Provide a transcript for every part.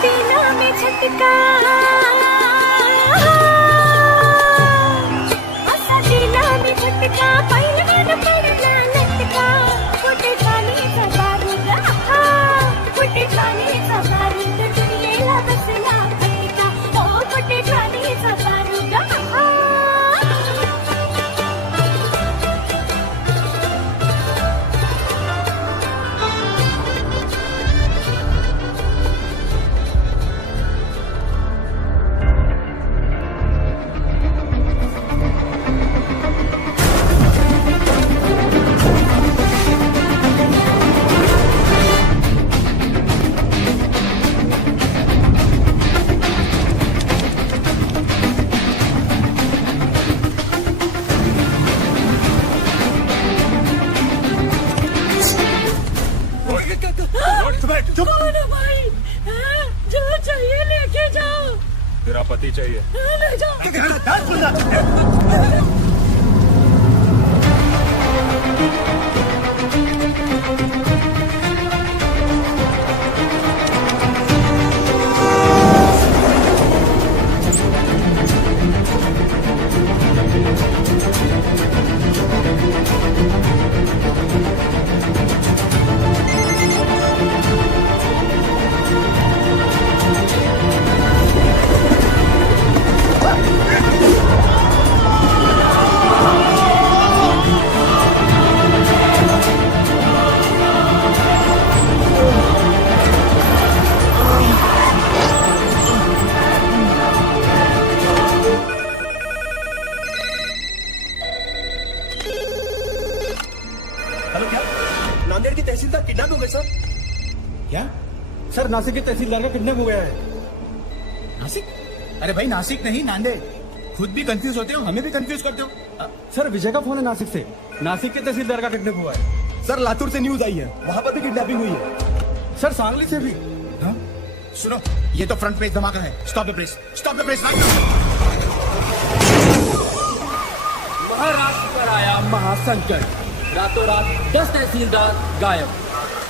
सीना में झटका सीना में झटका पहलवान पड़ना लटका फुटे खाली सवारूगा फुटे खाली सवारूगा दुनियेला बसला फटका ओ फुटे खाली सवारूगा जो चाहिए लेके जाओ। तेरा पति चाहिए। ले जाओ। हेलो, क्या नांदेड़ की तहसीलदार किडनैप हो गए सर? क्या सर? नासिक के तहसीलदार का किडनैप हो गया है। नासिक? अरे भाई नासिक नहीं, नांदेड़। खुद भी कंफ्यूज होते हो, हमें भी कंफ्यूज करते हो। सर विजय का फोन है नासिक से। नासिक के तहसीलदार का किडनैप हुआ है। सर लातूर से न्यूज आई है, वहां पर भी किडनैपिंग हुई है। सर सांगली से भी। हाँ? सुनो, ये तो फ्रंट पेज धमाका है। Stop the press, stop the press. Maharashtra पर आया महासंकट, रातों रात 10 तहसीलदार गायब।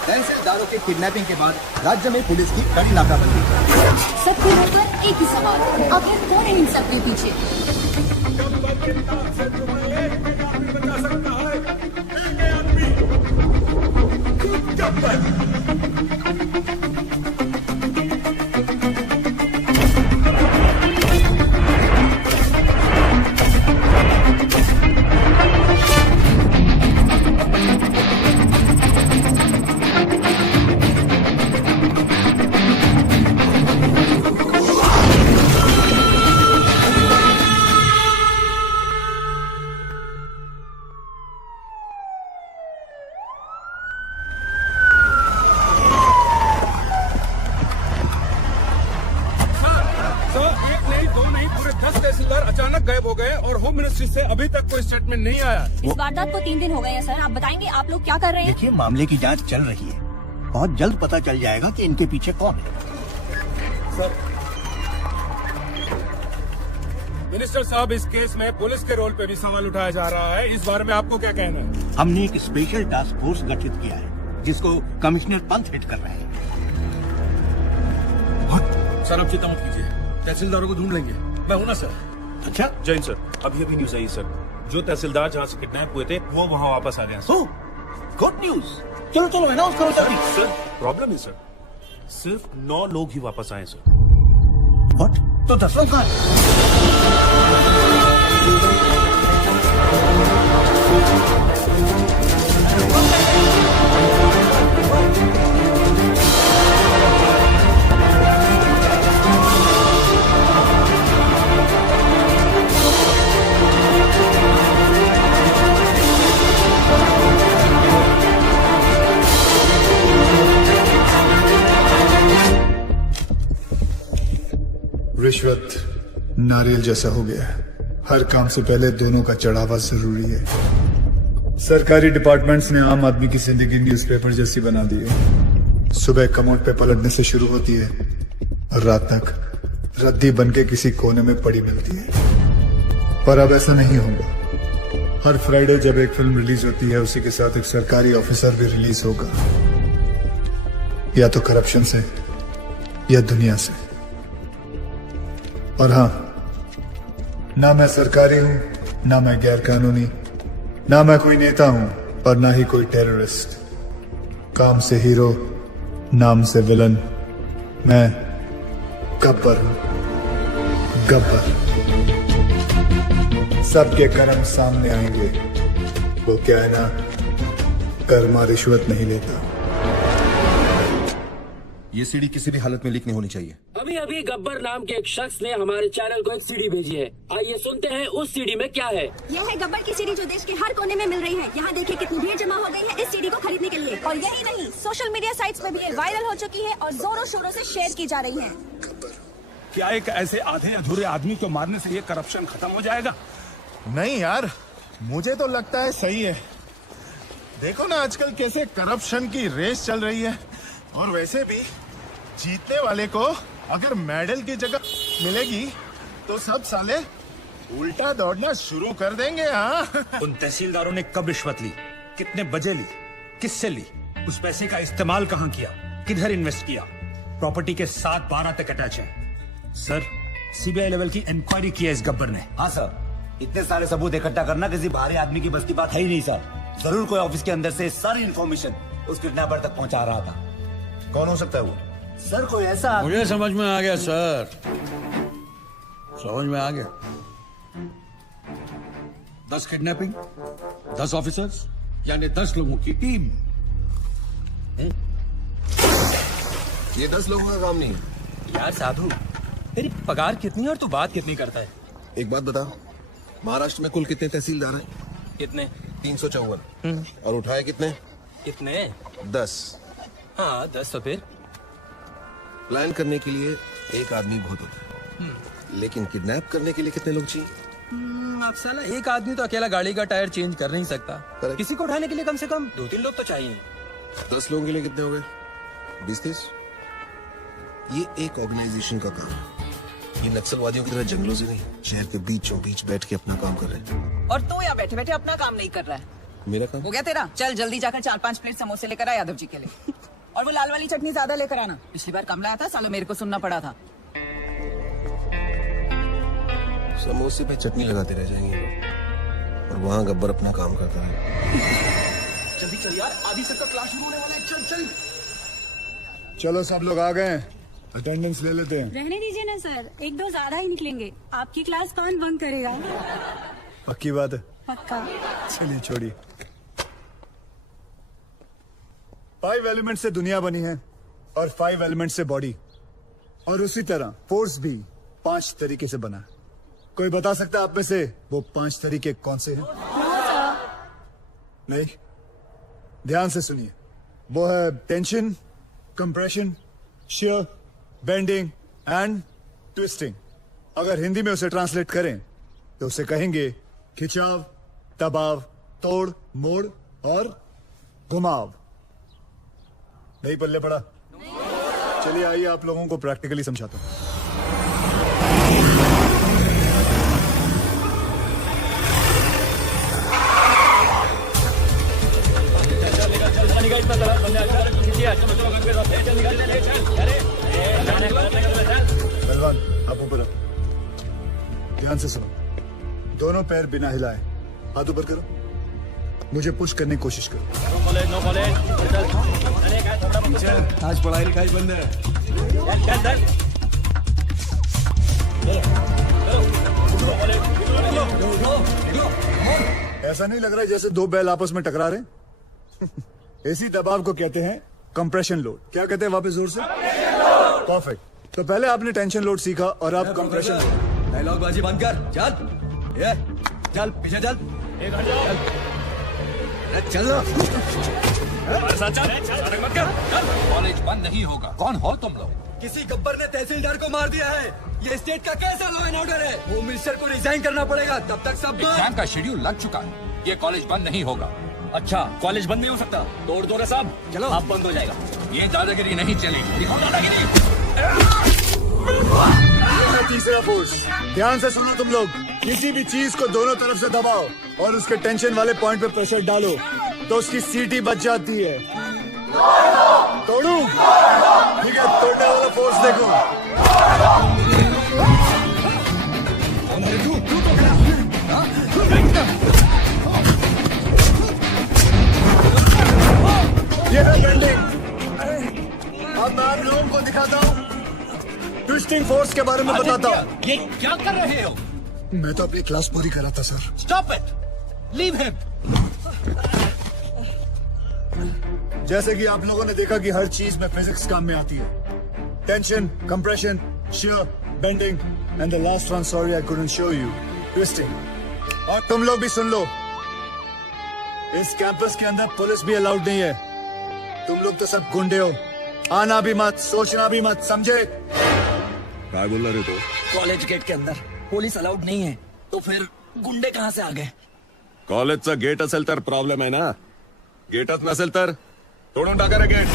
तहसीलदारों के किडनैपिंग के बाद राज्य में पुलिस की बड़ी नाकाबंदी। सबके मुंह पर एक ही सवाल, आखिर कौन है इन सबके पीछे? अचानक गायब हो गए और होम मिनिस्ट्री से अभी तक कोई स्टेटमेंट नहीं आया। इस वारदात को 3 दिन हो गए हैं सर। आप बताएंगे आप लोग क्या कर रहे हैं? देखिए, मामले की जांच चल रही है, बहुत जल्द पता चल जाएगा कि इनके पीछे कौन है। सर, मिनिस्टर साहब, इस केस में पुलिस के रोल पे भी सवाल उठाया जा रहा है। इस बारे में आपको क्या कहना है? हमने एक स्पेशल टास्क फोर्स गठित किया है, जिसको कमिश्नर पंत हेड कर रहे हैं। सर आप चिंता मत कीजिए, तहसीलदारों को ढूंढ लेंगे। मैं हूं ना सर। अच्छा, जैन सर, अभी न्यूज आई सर, जो तहसीलदार जहाँ से किडनैप हुए थे वो वहाँ वापस आ गए हैं सर। Good news. चलो चलो अनाउंस करो जल्दी। सर प्रॉब्लम है सर, सिर्फ 9 लोग ही वापस आए सर। व्हाट? तो 10 लोग कहाँ हैं? रिश्वत नारियल जैसा हो गया है। हर काम से पहले दोनों का चढ़ावा जरूरी है। सरकारी डिपार्टमेंट्स ने आम आदमी की जिंदगी न्यूज़पेपर जैसी बना दी है। सुबह कमोड पे पलटने से शुरू होती है और रात तक रद्दी बनके किसी कोने में पड़ी मिलती है। पर अब ऐसा नहीं होगा। हर फ्राइडे जब एक फिल्म रिलीज होती है, उसी के साथ एक सरकारी ऑफिसर भी रिलीज होगा, या तो करप्शन से या दुनिया से। और हाँ, ना मैं सरकारी हूं, ना मैं गैर कानूनी, ना मैं कोई नेता हूं और ना ही कोई टेररिस्ट। काम से हीरो, नाम से विलन, मैं गब्बर हूं, गब्बर। सबके कर्म सामने आएंगे। वो क्या है ना, कर्मा रिश्वत नहीं लेता। ये सीडी किसी भी हालत में लीक नहीं होनी चाहिए। अभी अभी गब्बर नाम के एक शख्स ने हमारे चैनल को एक सीडी भेजी है। आइए सुनते हैं उस सीडी में क्या है। यह है गब्बर की सीडी जो देश के हर कोने में मिल रही है। यहाँ देखिए कितनी भीड़ जमा हो गई है इस सीडी को खरीदने के लिए। और यही नहीं, सोशल मीडिया साइट्स में भी ये वायरल हो चुकी है और जोरों शोरों से शेयर की जा रही है। क्या एक ऐसे आधे अधूरे आदमी को मारने से ये करप्शन खत्म हो जाएगा? नहीं यार, मुझे तो लगता है सही है। देखो ना आजकल कैसे करप्शन की रेस चल रही है। और वैसे भी जीतने वाले को अगर मेडल की जगह मिलेगी तो सब साले उल्टा दौड़ना शुरू कर देंगे। हाँ, उन तहसीलदारों ने कब रिश्वत ली, कितने बजे ली, किससे ली, उस पैसे का इस्तेमाल कहां किया, किधर इन्वेस्ट किया, प्रॉपर्टी के 7-12 तक अटैच है। सर, सीबीआई लेवल की इंक्वायरी की है इस गब्बर ने। हाँ सर, इतने सारे सबूत इकट्ठा करना किसी बाहरी आदमी की बस की बात है ही नहीं सर। जरूर कोई ऑफिस के अंदर से सारी इन्फॉर्मेशन उस किडनैपर तक पहुंचा रहा था। कौन हो सकता है वो? सर कोई ऐसा मुझे समझ में आ गया सर, समझ में आ गया। 10 किडनैपिंग, 10 ऑफिसर्स, यानी 10 लोगों की टीम। ये 10 लोगों का काम नहीं है। यार साधु, तेरी पगार कितनी है और तू बात कितनी करता है? एक बात बता, महाराष्ट्र में कुल कितने तहसीलदार हैं? कितने? 354। और उठाए कितने? कितने? 10। हाँ 10। तो फिर प्लान करने के लिए एक आदमी बहुत होता है, लेकिन किडनैप करने के लिए कितने लोग चाहिए? अब साला एक आदमी तो अकेला गाड़ी का टायर चेंज कर नहीं सकता। Correct. किसी को उठाने के लिए कम से कम 2-3 लोग तो चाहिए। 10 लोगों के लिए कितने हो गए? 20-30। ये एक ऑर्गेनाइजेशन का काम है। ये नक्सलवादियों की तरह जंगलों से नहीं, शहर के बीचों बीच बैठ के अपना काम कर रहे हैं। और तू यहाँ बैठे बैठे अपना काम नहीं कर रहा है। मेरा काम हो गया तेरा? चल जल्दी जाकर 4-5 प्लेट समोसे लेकर आ यादव जी के लिए। और वो लाल वाली चटनी ज्यादा लेकर आना। पिछली बार कम लाया था, सालों मेरे को सुनना पड़ा था। समोसे पे चटनी लगाते रह जाएंगे और वहाँ गब्बर अपना काम करता है। जल्दी चल यार, आधी से तो क्लास शुरू होने वाला है। चल चल। चलो सब लोग आ गए, अटेंडेंस ले लेते हैं। रहने दीजिए ना सर, 1-2 ज्यादा ही निकलेंगे। आपकी क्लास कौन बंक करेगा? पक्की बात है? पक्का। चलिए छोड़िए। 5 एलिमेंट से दुनिया बनी है और 5 एलिमेंट से बॉडी, और उसी तरह फोर्स भी 5 तरीके से बना है। कोई बता सकता है आप में से वो 5 तरीके कौन से हैं? नहीं? ध्यान से सुनिए। वो है tension, compression, shear, bending and twisting. अगर हिंदी में उसे ट्रांसलेट करें तो उसे कहेंगे खिंचाव, दबाव, तोड़, मोड़ और घुमाव। नहीं पल्ले पड़ा? चलिए आइए आप लोगों को प्रैक्टिकली समझाता हूं। पहलवान आप ऊपर आओ, ध्यान से सुनो। दोनों पैर बिना हिलाए हाथ ऊपर करो, मुझे पुश करने की कोशिश करो। आज पढ़ाई लिखाई बंद है। ऐसा नहीं लग रहा है जैसे 2 बैल आपस में टकरा रहे? इसी दबाव को कहते हैं कंप्रेशन लोड। क्या कहते हैं वापस जोर से? परफेक्ट। तो पहले आपने टेंशन लोड सीखा और अब कंप्रेशन लोड। डायलॉग बाजी बंद कर। चल ये चल पीछे चल। चल कॉलेज बंद नहीं होगा। कौन हो तुम लोग? किसी गब्बर ने तहसीलदार को मार दिया है। ये स्टेट का कैसा लॉ एंड ऑर्डर है? होम मिनिस्टर को रिजाइन करना पड़ेगा, तब तक सब एग्जाम का शेड्यूल लग चुका है। ये कॉलेज बंद नहीं होगा। अच्छा, कॉलेज बंद नहीं हो सकता? तोड़ दो रे साहब, चलो आप बंद हो जाएगा। ये दादागिरी नहीं चलेगी। दिखाओ दादागिरी। तीसरा फोर्स। ध्यान से सुनो तुम लोग। किसी भी चीज को दोनों तरफ से दबाओ और उसके टेंशन वाले पॉइंट पे प्रेशर डालो तो उसकी सीटी बच जाती है। तोड़ू? ठीक है, तोड़ने वाला फोर्स देखो। ये है बेंडिंग। अब मैं आप लोगों को दिखाता हूँ ट्विस्टिंग फोर्स के बारे में बताता हूँ। ये क्या कर रहे हो? मैं तो अपनी क्लास पूरी करा था sir. Stop it, leave him. जैसे कि आप लोगों ने देखा कि हर चीज में फिजिक्स काम में आती है। Tension, compression, shear, bending and the last one, sorry I couldn't show you, twisting. और तुम लोग भी सुन लो, इस कैंपस के अंदर पुलिस भी अलाउड नहीं है। तुम लोग तो सब गुंडे हो, आना भी मत, सोचना भी मत, समझे? क्या बोल रहे हो? कॉलेज गेट के अंदर पोलीस अलाउड नाही आहे, तो फिर गुंडे कहाँ से आ गए? कॉलेजचा गेट असेल तर प्रॉब्लेम आहे ना, गेटच नसेल तर तोडून टाका रे गेट।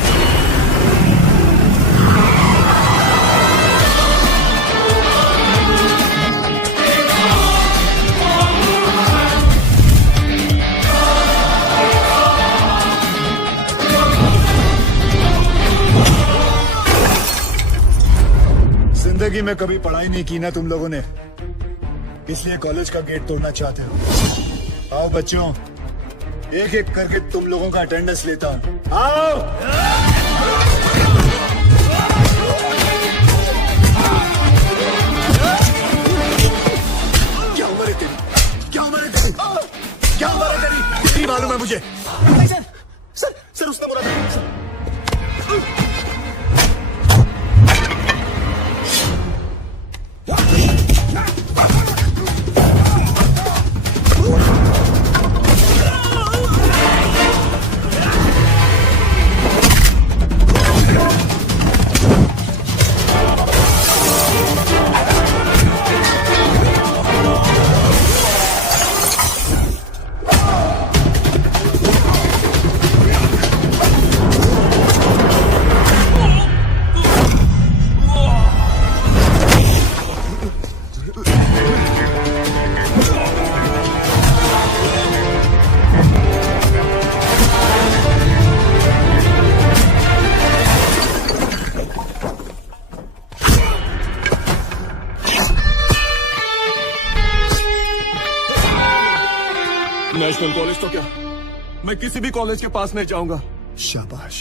जिंदगी में कभी पढ़ाई नहीं की ना तुम लोगों ने, इसलिए कॉलेज का गेट तोड़ना चाहते हो। आओ बच्चों, एक एक करके तुम लोगों का अटेंडेंस लेता हूं। आओ। क्या उम्र है तेरी? क्या उम्र है तेरी? क्या उम्र है तेरी? इतनी मालूम है मुझे। सर उसने बोला था। नेशनल कॉलेज तो क्या, मैं किसी भी कॉलेज के पास नहीं जाऊंगा। शाबाश,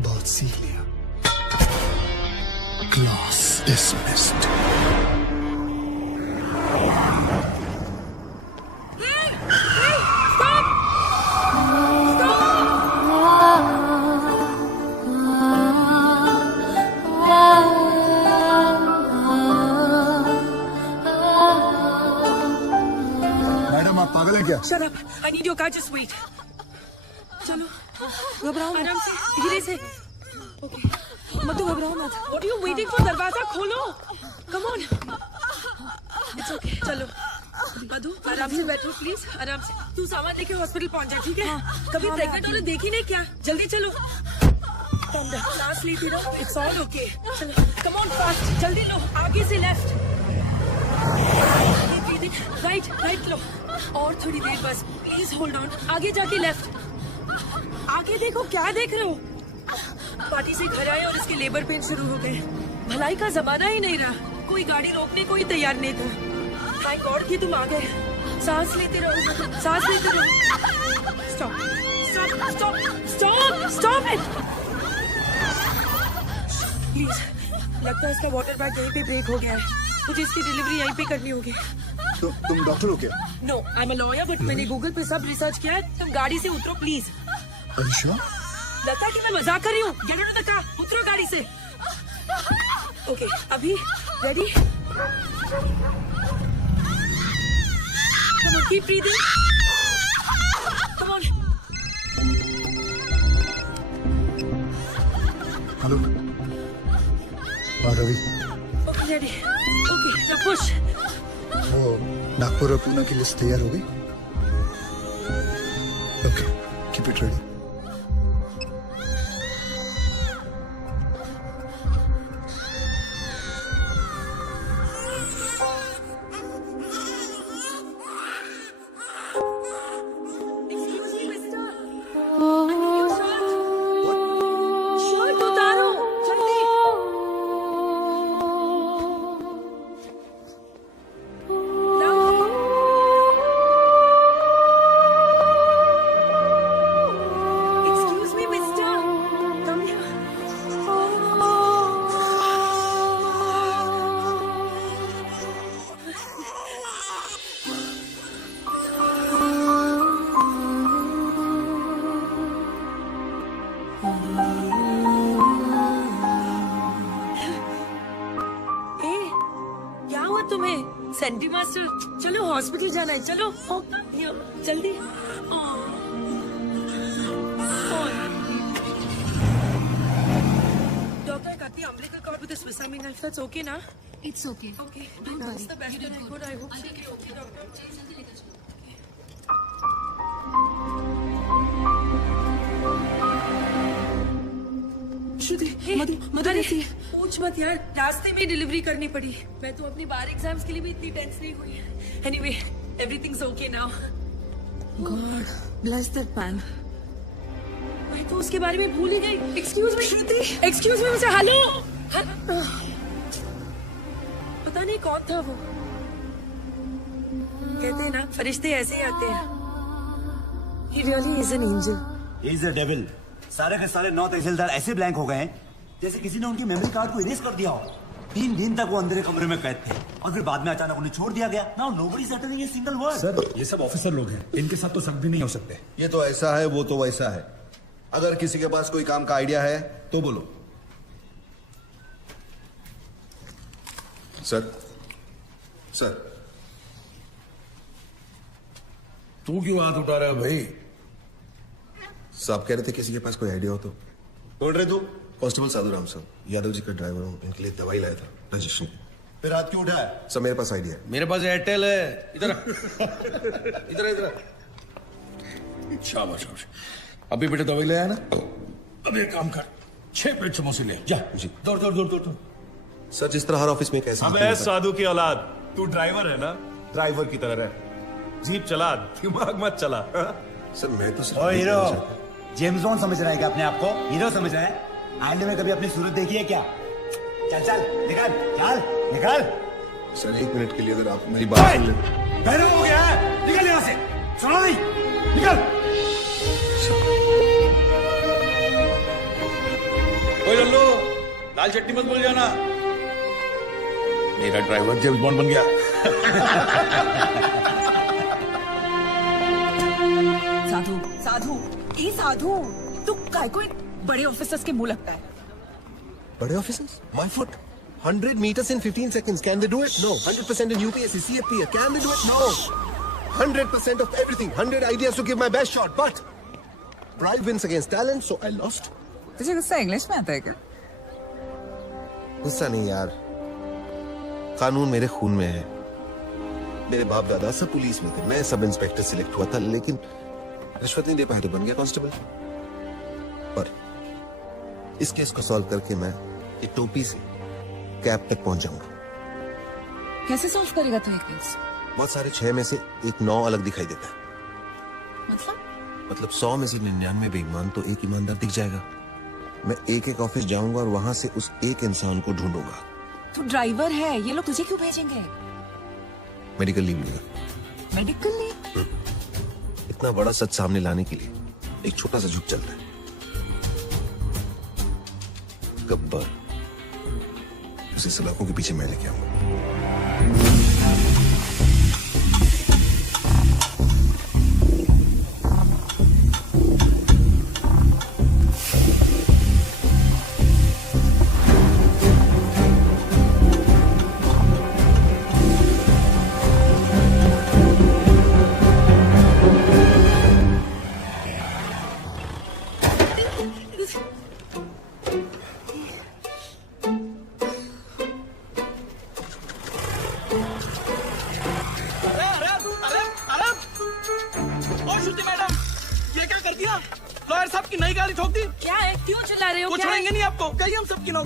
बहुत सीख लिया। Class dismissed. मैडम आप पागल हैं क्या? Shut up. I need your car. Just wait. चलो, घबराओ आराम से, धीरे से। Okay. मत घबराओ मत। What are you waiting for? दरवाजा खोलो। Come on. It's okay. चलो। मधु, आराम से बैठो प्लीज, आराम से। तू सामान लेके हॉस्पिटल पहुंच जा, ठीक है? कभी प्रेग्नेंट होने देखी नहीं क्या? जल्दी चलो। सांस लेती रहो। It's all okay. चलो, come on fast. जल्दी लो, आगे से लेफ्ट। राइट लो, और थोड़ी देर बस, प्लीज होल्ड ऑन। आगे जाके लेफ्ट। आगे देखो, क्या देख रहे हो? पार्टी से घर आए और इसके लेबर पेन शुरू हो गए। भलाई का जमाना ही नहीं रहा, कोई गाड़ी रोकने को ही तैयार नहीं था। थैंक गॉड कि तुम आ गए। सांस लेते रहो, सांस लेते रहो। Stop stop stop stop it please. लगता है इसका वाटर बैग यहीं पे ब्रेक हो गया है, मुझे इसकी डिलीवरी यहीं पे करनी होगी। तुम डॉक्टर हो क्या? No, I am a lawyer, but मैंने गूगल पे सब रिसर्च किया है। तुम गाड़ी से उतरो प्लीज। अच्छा? लगता है कि मैं मजाक कर रही हूँ। Get out of the car, उतरो गाड़ी से। ओके, अभी ready? Come on, keep breathing. Come on. Hello, Ravi. Okay ready. Okay, now push. वो नागपुर और पुणे की लिस्ट तैयार हो गई? Okay, keep it ready. तुम्हें सेंटी मास्टर? चलो हॉस्पिटल जाना है, चलो जल्दी। Doctor, I cut the umbilical cord with a Swiss Army knife. That's okay, na? It's okay. Okay. That's the best and good. I hope she'll be okay, doctor. श्रुति, मधु कैसी है? पूछ मत यार, रास्ते में डिलीवरी करनी पड़ी। मैं तो अपनी बार एग्जाम्स के लिए भी इतनी टेंस नहीं हुई। Anyway, everything's okay now. God, bless that man. मैं तो उसके बारे में भूल ही गई। एक्सक्यूज मी श्रुति, एक्सक्यूज मी मुझे, हेलो। पता नहीं कौन था वो। कहते हैं ना, फरिश्ते ऐसे ही आते हैं। He really is an angel. He is a devil. सारे के सारे 9 तहसीलदार ऐसे ब्लैंक हो गए हैं जैसे किसी ने उनकी मेमोरी कार्ड को इरेज कर दिया हो। 3 दिन तक वो अंदर कमरे में कैद थे और फिर बाद में अचानक उन्हें छोड़ दिया गया। Now nobody is uttering a single word. Sir, ये सब ऑफिसर लोग हैं, इनके साथ तो सब भी नहीं हो सकते। ये तो ऐसा है, वो तो वैसा है। अगर किसी के पास कोई काम का आइडिया है तो बोलो। सर, सर, तू क्यों हाथ उठा रहा है भाई? साहब कह रहे थे किसी के पास कोई आइडिया हो तो। बोल रहे तू? कांस्टेबल साधु राम साहब, यादव जी का ड्राइवर हूँ, इनके लिए दवाई लाया था रजिस्ट्रेशन की। फिर हाथ क्यों उठाया? सर मेरे पास आइडिया है। मेरे पास एयरटेल है। इधर इधर इधर। शाबाश शाबाश। अभी बेटे दवाई ले आया ना? अब एक काम कर, 6 प्लेट समोसे ले जा। जी। दौड़ दौड़ दौड़ दौड़। सर जिस तरह हर ऑफिस में कैसे? अबे साधु की औलाद, तू ड्राइवर है ना? ड्राइवर की तरह रह, जीप चला, दिमाग मत चला। सर मैं तो ओ हीरो, जेम्स बॉन्ड समझ रहा है क्या अपने आप को? हीरो समझ रहा है? एंड में कभी अपनी सूरत देखी है क्या? चल चल निकल, चल निकल। सर 1 मिनट के लिए अगर आप मेरी बात सुन ले। बहरों हो गया है, निकल यहाँ से, सुनो नहीं, निकल। ओए लल्लू, लाल चट्टी मत भूल जाना। मेरा ड्राइवर जेम्स बॉन्ड बन गया। साधु, साधु, ई साधु, तू काय को बड़े ऑफिसर्स के मुंह लगता है? बड़े officers? My foot. 100 meters in 15 seconds. Can they do it? No. 100% in UPSC, CFP. Can they do it? No. 100% of everything. 100 ideas to give my best shot. But pride wins against talent, so I lost. तुझे गुस्सा English में आता है क्या? गुस्सा नहीं यार, कानून मेरे खून में है। मेरे बाप दादा सब पुलिस में थे, मैं सब इंस्पेक्टर सिलेक्ट हुआ था, लेकिन रिश्वत नहीं दे पाए तो बन गया कांस्टेबल। पर इस केस को सॉल्व करके मैं एक टोपी से कैप तक पहुंच जाऊंगा। कैसे सॉल्व करेगा तू ये केस? बहुत सारे 6 में से एक 9 अलग दिखाई देता है। मतलब 100 में से 99 बेईमान तो एक ईमानदार दिख जाएगा। मैं एक ऑफिस जाऊंगा और वहां से उस एक इंसान को ढूंढूंगा। तू ड्राइवर है, ये लोग तुझे क्यों भेजेंगे? मेडिकल लीव लिया। Medical leave? इतना बड़ा सच सामने लाने के लिए एक छोटा सा झूठ चलता है। गब्बर, उसे सलाखों के पीछे मैं लेके आऊंगा।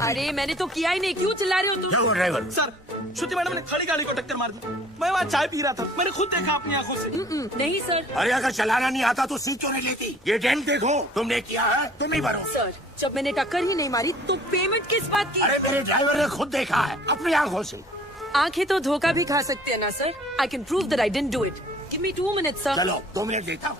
अरे मैंने तो किया ही नहीं, क्यों चिल्ला रहे हो तुम? ड्राइवर सर, श्रुति मैडम ने खड़ी गाड़ी को टक्कर मार दी। मैं वहाँ चाय पी रहा था, मैंने खुद देखा अपनी आंखों से। नहीं सर। अरे अगर चलाना नहीं आता तो सीट क्यों नहीं लेती? ये डेंट देखो, तुमने किया है, तुम नहीं भरो। सर, जब मैंने टक्कर ही नहीं मारी तो पेमेंट किस बात की? अरे मेरे ड्राइवर ने खुद देखा है अपनी आंखों से। आंखें तो धोखा भी खा सकते हैं ना sir. I can prove that I didn't do it. Give me 2 minutes sir. चलो 2 मिनट देता हूँ।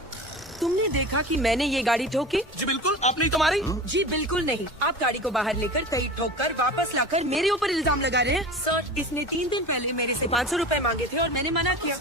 तुमने देखा कि मैंने ये गाड़ी ठोकी? जी बिल्कुल, आपने ही तो मारी। जी बिल्कुल नहीं, आप गाड़ी को बाहर लेकर कहीं ठोक कर वापस लाकर मेरे ऊपर इल्जाम लगा रहे हैं। सर, इसने 3 दिन पहले मेरे से 500 रुपए मांगे थे और मैंने मना किया।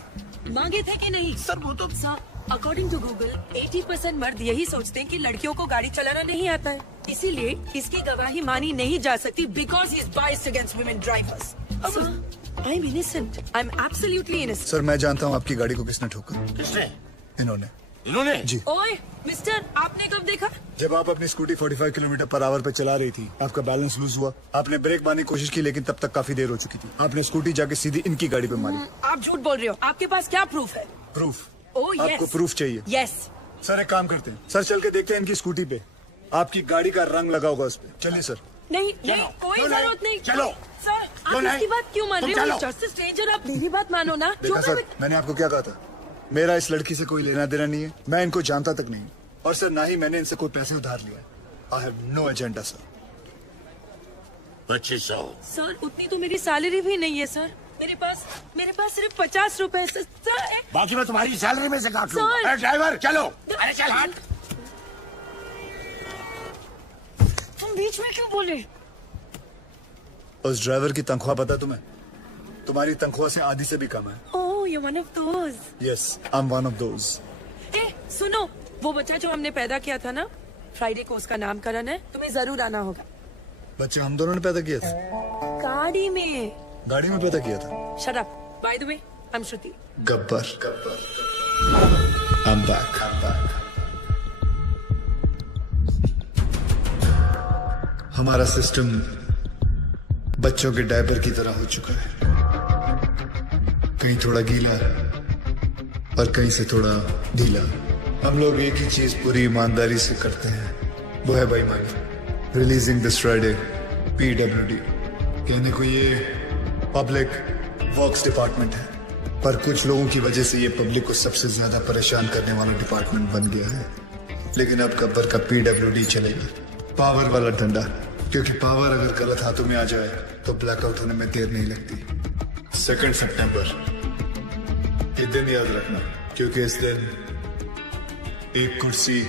मांगे थे कि नहीं? सर वो तो सर, अकॉर्डिंग टू गूगल 80% मर्द यही सोचते हैं कि लड़कियों को गाड़ी चलाना नहीं आता है, इसीलिए इसकी गवाही मानी नहीं जा सकती because he is biased against women drivers. I'm innocent. I'm absolutely innocent. Sir मैं जानता हूँ आपकी गाड़ी को किसने ठोका। किसने? इन्होंने जी। ओए मिस्टर, आपने कब देखा? जब आप अपनी स्कूटी 45 किलोमीटर पर आवर पे चला रही थी, आपका बैलेंस लूज हुआ, आपने ब्रेक मारने की कोशिश की, लेकिन तब तक काफी देर हो चुकी थी। आपने स्कूटी जाके सीधी इनकी गाड़ी पे मारी। आप झूठ बोल रहे हो। आपके पास क्या प्रूफ है? प्रूफ? Oh yes. आपको प्रूफ चाहिए? यस। सर एक काम करते हैं, सर चल के देखते हैं इनकी स्कूटी पे आपकी गाड़ी का रंग लगा होगा उस पे। चलिए सर। नहीं नहीं, कोई जरूरत नहीं। चलो। सर आप इसकी बात क्यों मान रहे हो? जस्ट स्ट्रेंजर, आप मेरी बात मानो ना। देखा सर, मैंने आपको क्या कहा था, मेरा इस लड़की से कोई लेना देना नहीं है, मैं इनको जानता तक नहीं, और सर ना ही मैंने इनसे कोई पैसे उधार लिया। I have no agenda sir. 2500। Sir उतनी तो मेरी सैलरी भी नहीं है सर। मेरे पास सिर्फ 50 रुपए है सर। बाकी मैं तुम्हारी सैलरी में से काट सर। लूंगा। ड्राइवर चलो। अरे चल हट। तुम बीच में क्यों बोले? उस ड्राइवर की तनख्वाह पता तुम्हें? तुम्हारी तनख्वाह से आधी से भी कम है। Oh you one of those. Yes I am one of those. ए सुनो, वो बच्चा जो हमने पैदा किया था ना, फ्राइडे को उसका नामकरण है, तुम्हें जरूर आना होगा। बच्चे हम दोनों ने पैदा किया था? गाड़ी में। गाड़ी में पैदा किया था? Shut up. By the way I am Shruti. Gabbar. I'm back. हमारा सिस्टम बच्चों के डायपर की तरह हो चुका है, कहीं थोड़ा गीला और कहीं से थोड़ा ढीला। हम लोग एक ही चीज पूरी ईमानदारी से करते हैं, वो है बेईमानी। Releasing this Friday PWD। कहने को ये पब्लिक वर्क्स डिपार्टमेंट है, पर कुछ लोगों की वजह से ये पब्लिक को सबसे ज्यादा परेशान करने वाला डिपार्टमेंट बन गया है। लेकिन अब गब्बर का PWD चलेगा, पावर वाला डंडा, क्योंकि पावर अगर गलत हाथों में आ जाए तो ब्लैकआउट होने में देर नहीं लगती। 2 सितंबर, ये दिन याद रखना, क्योंकि इस दिन एक कुर्सी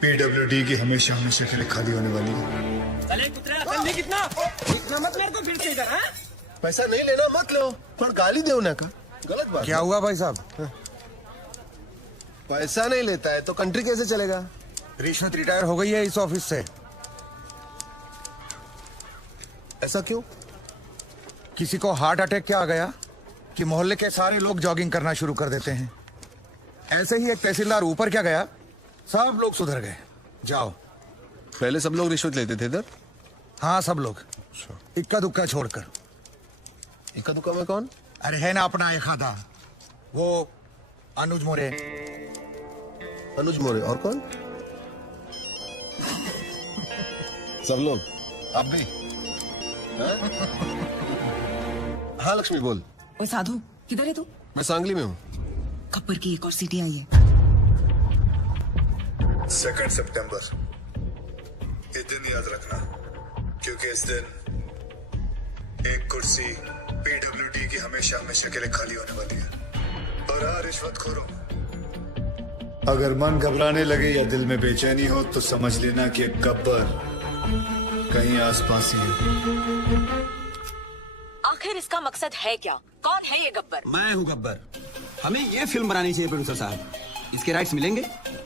PWD की हमेशा हमेशा के लिए खाली होने वाली है। चले कुतरा, चल कितना मत मेरे को फिर से इधर। पैसा नहीं लेना मत लो, पर गाली दो ना का गलत बात। क्या हुआ भाई साहब? पैसा नहीं लेता है तो कंट्री कैसे चलेगा? रिश्वत रिटायर हो गई है इस ऑफिस से। ऐसा क्यों? किसी को हार्ट अटैक क्या आ गया कि मोहल्ले के सारे लोग जॉगिंग करना शुरू कर देते हैं। ऐसे ही एक तहसीलदार ऊपर क्या गया, सब लोग सुधर गए। जाओ। पहले सब लोग रिश्वत लेते थे इधर? हाँ सब लोग, इक्का दुक्का छोड़कर। इक्का दुक्का में कौन? अरे है ना अपना एक आधा, वो अनुज मोरे। अनुज मोरे और कौन? सब लोग। आप भी? हाँ लक्ष्मी बोल। ओए साधु, किधर है तू? मैं सांगली में हूँ। गब्बर की एक और सीटी आई है। 2 सितंबर, ये दिन याद रखना, क्योंकि इस दिन एक कुर्सी PWD की हमेशा हमेशा के लिए खाली होने वाली है। और हाँ रिश्वतखोरों, अगर मन घबराने लगे या दिल में बेचैनी हो तो समझ लेना कि गब्बर कहीं आसपास ही है। आखिर इसका मकसद है क्या? कौन है ये गब्बर? मैं हूँ गब्बर। हमें ये फिल्म बनानी चाहिए प्रोड्यूसर साहब। इसके राइट्स मिलेंगे?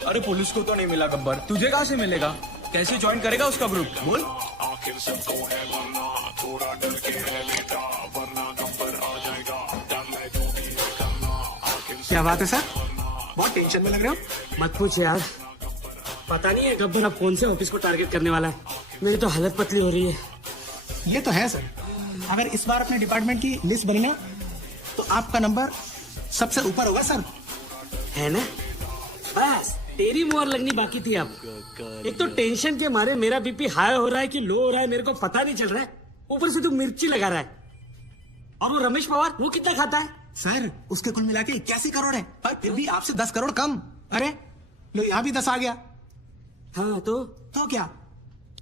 अरे पुलिस को तो नहीं मिला गब्बर, तुझे कहाँ से मिलेगा? कैसे ज्वाइन करेगा उसका ग्रुप? बोल। क्या बात है सर, बहुत टेंशन में लग रहे हो। मत पूछ यार, पता नहीं है गब्बर अब कौन से ऑफिस को टारगेट करने वाला है। मेरी तो हालत पतली हो रही है। ये तो है सर, अगर इस बार अपने डिपार्टमेंट की लिस्ट बनी ना तो आपका नंबर सबसे ऊपर होगा सर। है ना? बस तेरी मोहर लगनी बाकी थी। अब एक तो टेंशन के मारे मेरा बीपी हाई हो रहा है कि लो हो रहा है मेरे को पता नहीं चल रहा है। ऊपर से तू मिर्ची लगा रहा है। और वो रमेश पवार, वो कितना खाता है? सर उसके कुल मिला के 81 करोड़ है, पर फिर भी आपसे 10 करोड़ कम। अरे लो यहाँ भी 10 आ गया। हाँ तो क्या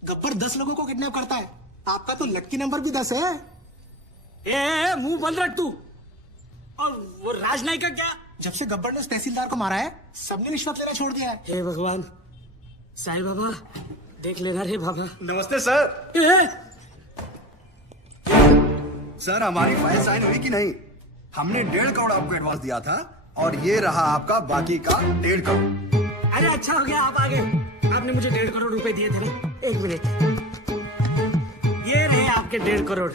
गब्बर 10 लोगों को किडनैप करता है? आपका तो लक्की नंबर भी 10 है। ए मुंह बंद रख तू। और वो राजनायक का क्या? जब से गब्बर ने उस तहसीलदार को मारा है, सबने रिश्वत लेना छोड़ दिया है। हे भगवान, साईं बाबा देख लेना रे बाबा। नमस्ते सर। सर हमारी फाइल साइन हुई कि नहीं? हमने 1.5 करोड़ आपको एडवांस दिया था और ये रहा आपका बाकी का 1.5 करोड़। अरे अच्छा हो गया आप आ गए। आपने मुझे 1.5 करोड़ रुपए दिए थे ना। 1 मिनट, ये रहे आपके 1.5 करोड़,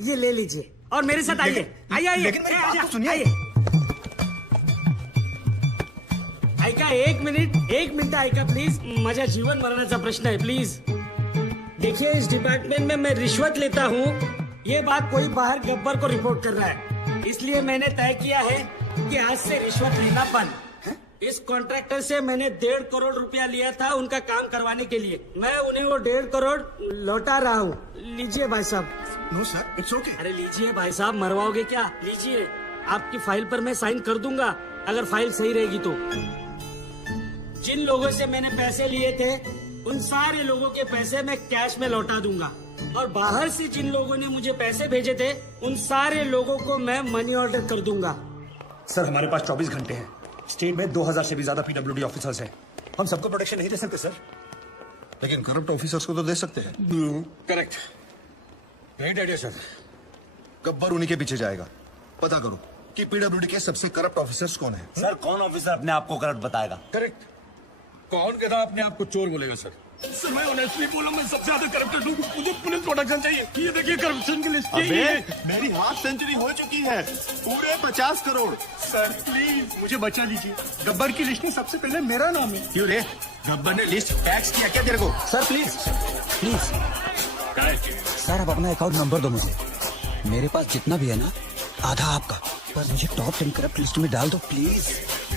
ये ले लीजिए। और मेरे साथ आइए। आइए लेकिन मेरी बात तो सुनिए। आइका एक मिनिट आइका प्लीज। माझ्या जीवन मरणाचा प्रश्न है प्लीज। देखिए इस डिपार्टमेंट में मैं रिश्वत लेता हूँ, ये बात कोई बाहर गब्बर को रिपोर्ट कर रहा है, इसलिए मैंने तय किया है कि आज से रिश्वत लेना बंद। इस कॉन्ट्रैक्टर से मैंने 1.5 करोड़ रुपया लिया था उनका काम करवाने के लिए। मैं उन्हें वो 1.5 करोड़ लौटा रहा हूँ। लीजिए भाई साहब। No sir, it's okay. अरे लीजिए भाई साहब, मरवाओगे क्या? लीजिए, आपकी फाइल पर मैं साइन कर दूंगा अगर फाइल सही रहेगी तो। जिन लोगों से मैंने पैसे लिए थे उन सारे लोगों के पैसे मैं कैश में लौटा दूंगा, और बाहर से जिन लोगों ने मुझे पैसे भेजे थे उन सारे लोगों को मैं मनी ऑर्डर कर दूंगा। सर हमारे पास 24 घंटे हैं। स्टेट में 2000 से भी ज्यादा पीडब्ल्यूडी ऑफिसर्स हैं। हम सबको प्रोटेक्शन नहीं दे सकते सर। लेकिन करप्ट ऑफिसर्स को तो दे सकते हैं। Correct, great idea sir. Gabbar उन्हीं के पीछे जाएगा। पता करो कि पीडब्ल्यूडी के सबसे करप्ट ऑफिसर्स कौन है। सर कौन ऑफिसर अपने आप को करप्ट बताएगा? करेक्ट। कौन कहता अपने आप को चोर बोलेगा सर? सर मैं ऑनेस्टली बोला, मैं सबसे ज्यादा करप्टेड हूँ। मुझे पुलिस प्रोटेक्शन चाहिए। ये देखिए करप्शन की लिस्ट। मेरी हाफ सेंचुरी हो चुकी है, पूरे 50 करोड़। सर प्लीज मुझे बचा लीजिए। गब्बर की लिस्ट में सबसे पहले मेरा नाम है। क्यों रे? गब्बर ने लिस्ट टैक्स किया क्या तेरे को? सर प्लीज सर आप अपना अकाउंट नंबर दो मुझे। मेरे पास जितना भी है ना आधा आपका, पर मुझे टॉप 10 करप्ट लिस्ट में डाल दो प्लीज।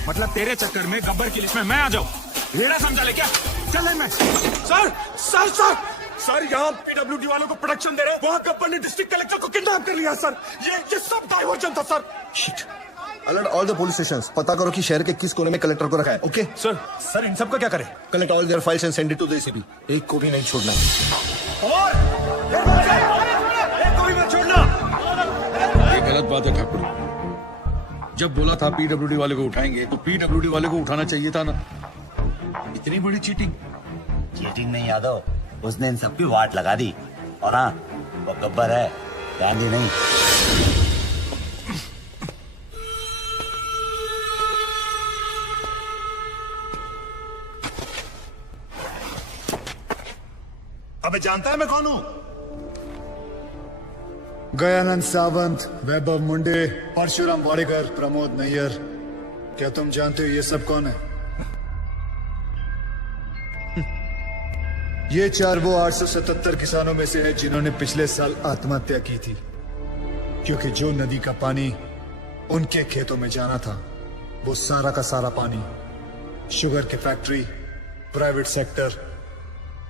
मतलब तेरे चक्कर में गब्बर की लिस्ट में मैं आ जाऊँ? रेड़ा समझा ले क्या? चल मैं सर सर सर सर यहाँ पीडब्ल्यूडी वालों को प्रोटेक्शन दे रहे हैं, वहाँ गब्बर ने डिस्ट्रिक्ट कलेक्टर को किडनैप कर लिया सर। ये सब डाइवर्जन था sir. Shit. Alert all the police stations. पता करो कि शहर के किस कोने में कलेक्टर को रखा है। ओके सर इन सब का क्या करें? Collect all their files and send it to the ACP. एक को भी नहीं छोड़ना। और एक को भी मत छोड़ना। ये गलत बात है ठाकुर। जब बोला था पीडब्ल्यूडी वाले को उठाएंगे तो पीडब्ल्यूडी वाले को उठाना चाहिए था ना। इतनी बड़ी चीटिंग नहीं यादव, उसने इन सब की वाट लगा दी। और हाँ वो गब्बर है, ध्यान दी नहीं। अबे जानता है मैं कौन हूँ? गयानंद सावंत, वैभव मुंडे, परशुराम वाडेकर, प्रमोद नैयर। क्या तुम जानते हो ये सब कौन है? ये 4 वो 877 किसानों में से है जिन्होंने पिछले साल आत्महत्या की थी, क्योंकि जो नदी का पानी उनके खेतों में जाना था वो सारा का सारा पानी शुगर की फैक्ट्री, प्राइवेट सेक्टर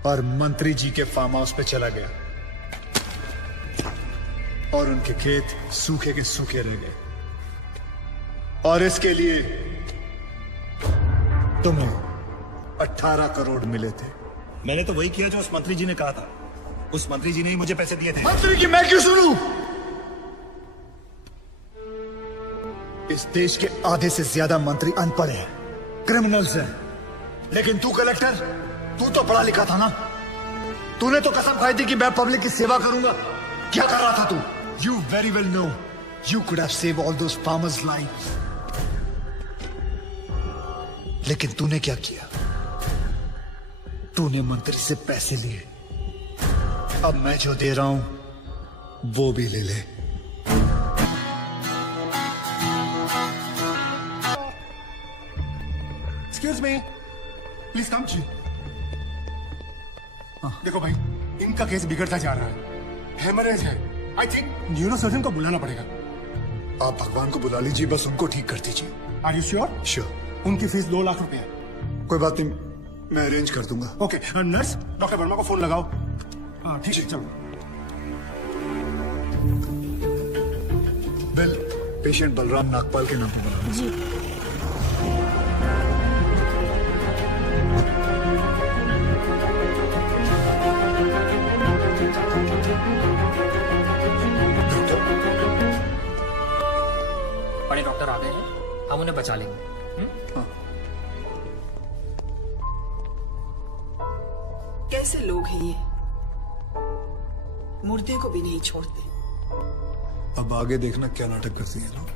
और मंत्री जी के फार्म हाउस पे चला गया, और उनके खेत सूखे के सूखे रह गए। और इसके लिए तुम्हें 18 करोड़ मिले थे। मैंने तो वही किया जो उस मंत्री जी ने कहा था। उस मंत्री जी ने ही मुझे पैसे दिए थे। मंत्री की मैं क्यों सुनूं? इस देश के आधे से ज्यादा मंत्री अनपढ़ हैं, क्रिमिनल्स हैं। लेकिन तू कलेक्टर, तू तो पढ़ा लिखा था ना। तूने तो कसम खाई थी कि मैं पब्लिक की सेवा करूंगा। क्या कर रहा था तू? You very well know you could have save all those farmers lives. लेकिन तूने क्या किया? तूने मंत्री से पैसे लिए। अब मैं जो दे रहा हूं वो भी ले ले। Excuse me, please come. देखो भाई, इनका केस बिगड़ता जा रहा है, हेमरेज है। आई थिंक न्यूरो सर्जन को बुलाना पड़ेगा। आप भगवान को बुला लीजिए, बस उनको ठीक कर दीजिए। Are you sure? श्योर। उनकी फीस 2 लाख रुपए है। कोई बात नहीं, मैं अरेंज कर दूंगा। ओके नर्स, डॉक्टर वर्मा को फोन लगाओ। ठीक है चलो। बिल पेशेंट बलराम नागपाल के नाम पर बना जी। बड़े डॉक्टर आ गए हैं, हम उन्हें बचा लेंगे। कैसे लोग हैं ये, मुर्दे को भी नहीं छोड़ते। अब आगे देखना क्या नाटक करती है लोग।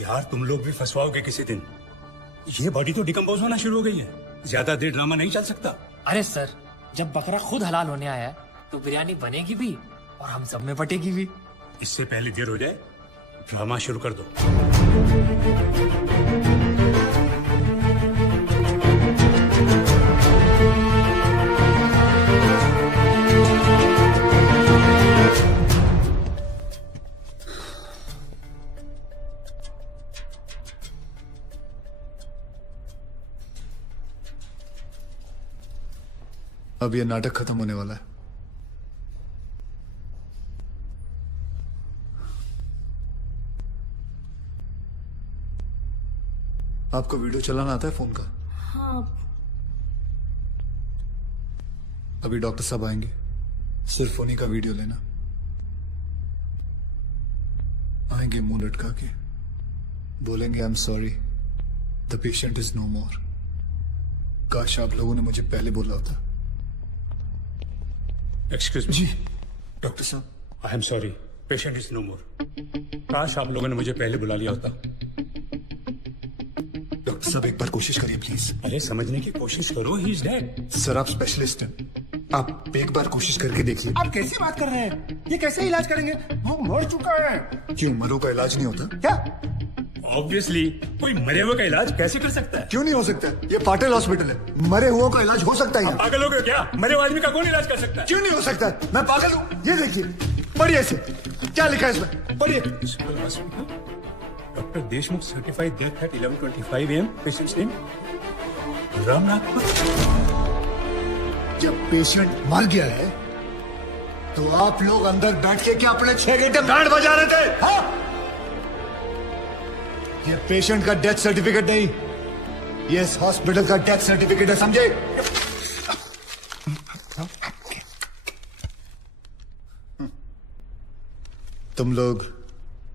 यार तुम लोग भी फंसवाओगे किसी दिन। ये बॉडी तो डिकम्पोज होना शुरू हो गई है, ज्यादा देर ड्रामा नहीं चल सकता। अरे सर, जब बकरा खुद हलाल होने आया है तो बिरयानी बनेगी भी और हम सब में पटेगी भी। इससे पहले देर हो जाए ड्रामा शुरू कर दो। अब ये नाटक खत्म होने वाला है। आपको वीडियो चलाना आता है फोन का? हाँ। अभी डॉक्टर साहब आएंगे, सिर्फ उन्हीं का वीडियो लेना। आएंगे मुंह लटका के, बोलेंगे I am sorry, the patient is no more. काश आप लोगों ने मुझे पहले बोला होता। Excuse me. जी डॉक्टर साहब, I am sorry, patient is no more. काश आप लोगों ने मुझे पहले बुला लिया होता। डॉक्टर साहब एक बार कोशिश करिए प्लीज। अरे समझने की कोशिश करो, ही इज डेड। सर आप स्पेशलिस्ट हैं, आप एक बार कोशिश करके देखिए। आप कैसी बात कर रहे हैं? ये कैसे इलाज करेंगे? वो मर चुका है। क्यों, मरो का इलाज नहीं होता क्या? ऑब्वियसली कोई मरे हुए का इलाज कैसे कर सकता है? क्यों नहीं हो सकता? ये पाटिल हॉस्पिटल है, मरे हुओं का इलाज हो सकता है। पागल हो गए क्या? मरे हुए आदमी का कौन इलाज कर सकता है? क्यों नहीं हो सकता? मैं पागल हूँ? ये देखिए, पढ़िए इसे, क्या लिखा है इसमें, पढ़िए। Doctor Deshmukh certified death eight 11:25 AM। Patients name Ramnath. जब पेशेंट मर गया है तो आप लोग अंदर बैठ के क्या अपने 6 घंटे बैंड बजा रहे थे? हाँ? ये पेशेंट का डेथ सर्टिफिकेट नहीं, ये इस हॉस्पिटल का डेथ सर्टिफिकेट है, समझे? तुम लोग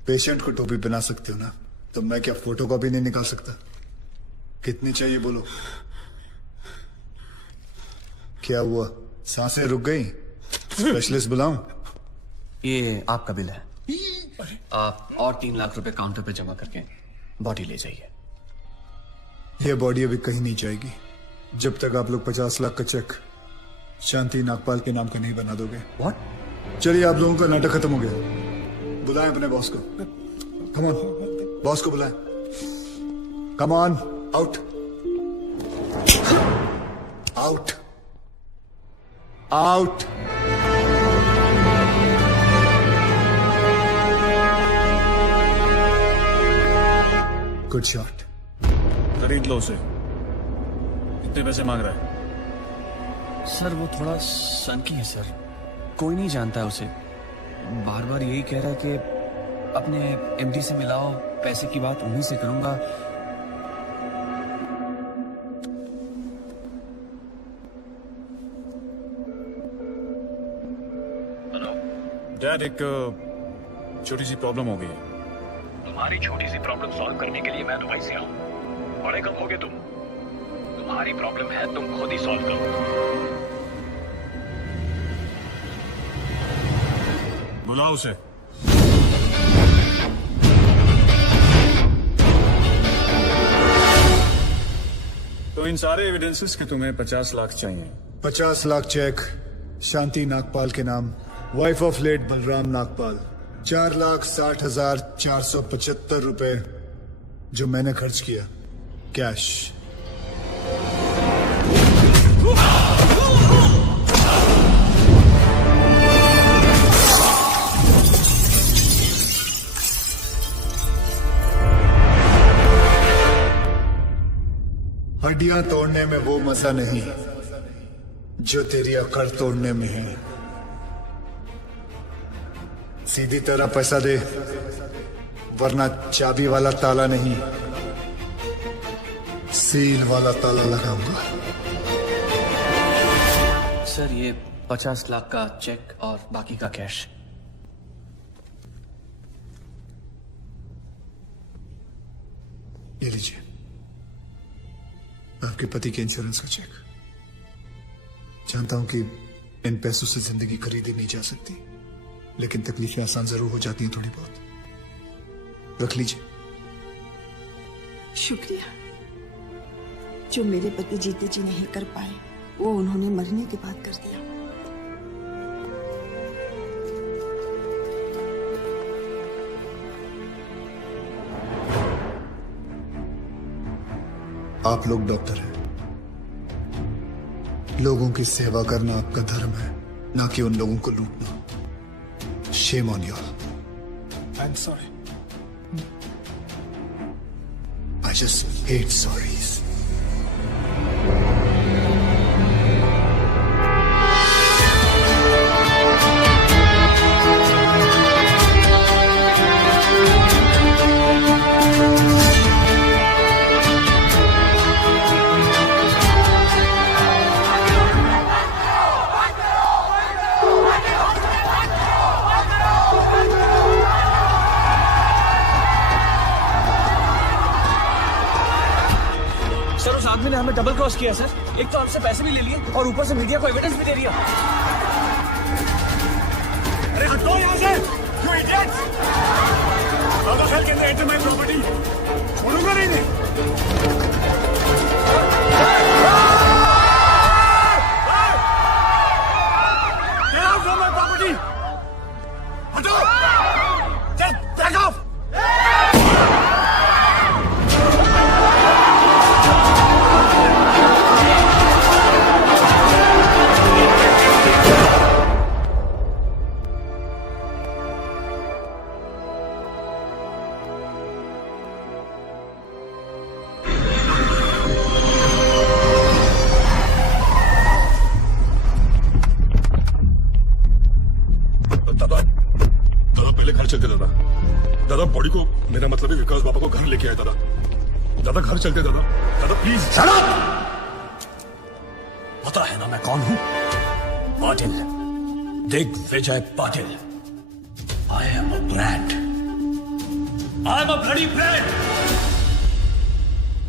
पेशेंट को टोपी पहना सकते हो ना, तो मैं क्या फोटो कॉपी नहीं निकाल सकता? कितनी चाहिए बोलो? क्या हुआ, सांसें रुक गई? स्पेशलिस्ट बुलाऊं? ये आपका बिल है, आप और 3 लाख रुपए काउंटर पे जमा करके बॉडी ले जाइए। ये बॉडी अभी कहीं नहीं जाएगी जब तक आप लोग 50 लाख का चेक शांति नागपाल के नाम का नहीं बना दोगे। व्हाट? चलिए, आप लोगों का नाटक खत्म हो गया। बुलाएं अपने बॉस को। कम ऑन, बॉस को बुलाएं। Come on, out out out. Good shot. खरीद लो उसे। कितने पैसे मांग रहा है? सर वो थोड़ा सनकी है सर, कोई नहीं जानता है उसे। बार बार यही कह रहा है कि अपने एमडी से मिलाओ, पैसे की बात उन्हीं से करूंगा। डैड, एक छोटी सी प्रॉब्लम हो गई है। तुम्हारी छोटी सी प्रॉब्लम सॉल्व करने के लिए मैं दुबई से आऊं। बड़े कब होगे तुम? तुम्हारी प्रॉब्लम है, तुम खुद ही सॉल्व करो। बुलाओ उसे। तो इन सारे एविडेंसेस के तुम्हें 50 लाख चाहिए। 50 लाख चेक शांति नागपाल के नाम, wife of late Balram Nagpal. 4,60,475 रुपए जो मैंने खर्च किया, कैश। हड्डियां तोड़ने में वो मजा नहीं जो तेरी अकड़ तोड़ने में है। सीधी तरह पैसा दे, वरना चाबी वाला ताला नहीं, सील वाला ताला लगाऊंगा। सर ये 50 लाख का चेक और बाकी का कैश। ये लीजिए, आपके पति के इंश्योरेंस का चेक। जानता हूं कि इन पैसों से जिंदगी खरीदी नहीं जा सकती, लेकिन तकलीफें आसान जरूर हो जाती हैं थोड़ी बहुत। रख लीजिए। शुक्रिया। जो मेरे पति जीते जी नहीं कर पाए, वो उन्होंने मरने के बाद कर दिया। आप लोग डॉक्टर हैं, लोगों की सेवा करना आपका धर्म है, ना कि उन लोगों को लूटना। Shame on you all. I am sorry. I just hate sorries. Sir उस आदमी ने हमें डबल क्रॉस किया सर। एक तो हमसे पैसे भी ले लिए और ऊपर से मीडिया को एविडेंस भी दे दिया। अरे हटो यहाँ से, you idiots! How the hell can they enter my property? छोड़ूंगा नहीं इन्हें। Get out from my property! हटो! Just back off! दादा बॉडी को, मेरा मतलब है विकास बाबा को घर लेके आए। दादा घर चलते। दादा प्लीज। पता है ना मैं कौन हूं? Patil, Digvijay Patil. I am a brand. I am a bloody brand.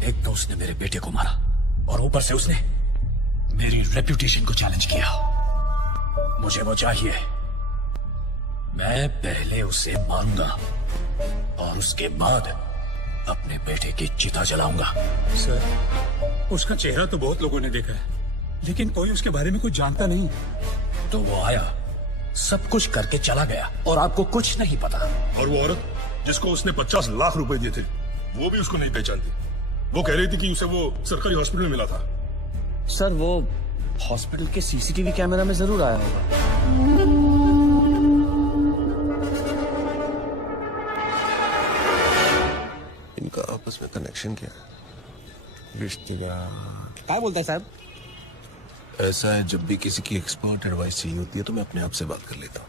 एक तो उसने मेरे बेटे को मारा और ऊपर से उसने मेरी रेप्यूटेशन को चैलेंज किया। मुझे वो चाहिए। मैं पहले उसे मारूंगा और उसके बाद अपने बेटे की चिता जलाऊंगा। सर उसका चेहरा तो बहुत लोगों ने देखा है, लेकिन कोई उसके बारे में कुछ जानता नहीं। तो वो आया, सब कुछ करके चला गया और आपको कुछ नहीं पता। और वो औरत जिसको उसने 50 लाख रुपए दिए थे, वो भी उसको नहीं पहचानती। वो कह रही थी कि उसे वो सरकारी हॉस्पिटल में मिला था। सर वो हॉस्पिटल के सीसीटीवी कैमरा में जरूर आया होगा। इनका आपस में कनेक्शन क्या है? रिश्तेदार। क्या बोलता है साहब? ऐसा है, जब भी किसी की एक्सपर्ट एडवाइस चाहिए होती है तो मैं अपने आप से बात कर लेता हूँ।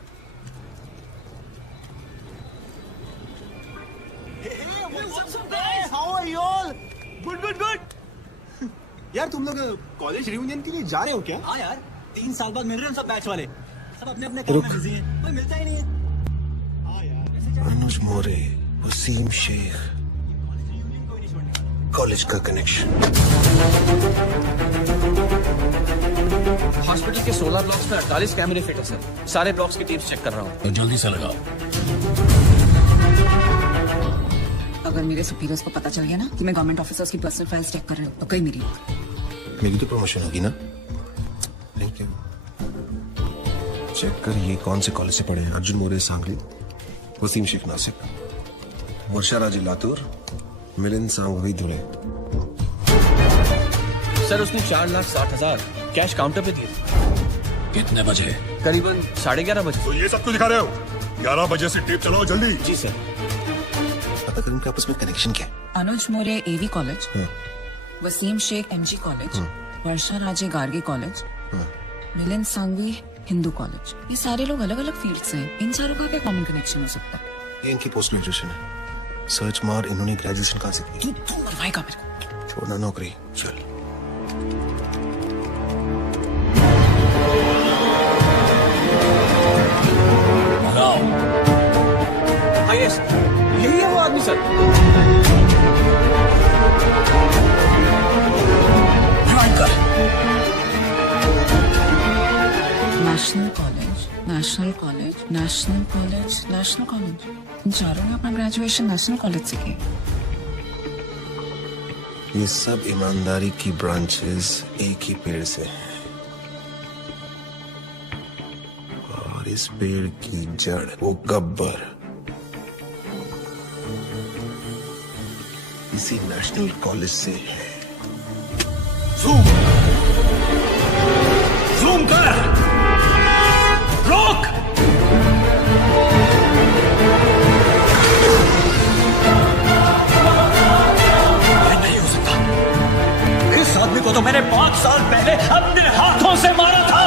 यार तुम लोग कॉलेज रियूनियन के लिए जा रहे हो क्या? हाँ यार, 3 साल बाद मिल रहे हैं सब बैच वाले। सब अपने अपने काम में बिजी हैं, कोई मिलता ही नहीं है। अनुज मोरे, वसीम शेख, कॉलेज का कनेक्शन। हॉस्पिटल के 16 ब्लॉक्स में 48 कैमरे फिट है सर। सारे ब्लॉक्स की टीम्स चेक कर रहा हूँ। तो जल्दी से लगाओ। अगर मेरे सुपीरियर्स को पता चल गया ना कि मैं गवर्नमेंट ऑफिसर्स की पर्सनल फाइल्स चेक कर रही हूँ तो कहीं मेरी तो प्रमोशन होगी ना? Thank you. चेक कर ये कौन से कॉलेज से पढ़े हैं? अर्जुन मोरे सांगली, वसीम शेख नासिक, वर्षा राजे लातूर, मिलिंद सांघवी धुले। सर उसने 4,60,000 कैश काउंटर पे दिए। कितने बजे? करीबन 11:30 बजे। तो ये सब क्यों दिखा रहे हो? 11 बजे से टेप चलाओ जल्दी। जी सर। पता करें कि आपस में कनेक्शन क्या है? Anuj More AV college, Wasim Shaikh MG college, Varsha Raje Gargi college, Milind Sanghvi Hindu college. ये सारे लोग अलग अलग फील्ड से हैं। इन सारों का क्या कॉमन कनेक्शन हो सकता है? ये इनकी पोस्ट ग्रेजुएशन है। सर्च मार, इन्होंने ग्रेजुएशन कहाँ से की? तू मरवाएगा मेरे को। छोड़ना नौकरी, चल। हाँ यस, यही है वो आदमी sir. National college, national college, national college, national college. इन चारों ने अपना ग्रेजुएशन नेशनल कॉलेज से किया। ये सब ईमानदारी की ब्रांचेस एक ही पेड़ से हैं। और इस पेड़ की जड़ वो गब्बर इसी नेशनल कॉलेज से है। जूम जूम कर, रोक। नहीं हो सकता, इस आदमी को तो मैंने 5 साल पहले अपने हाथों से मारा था।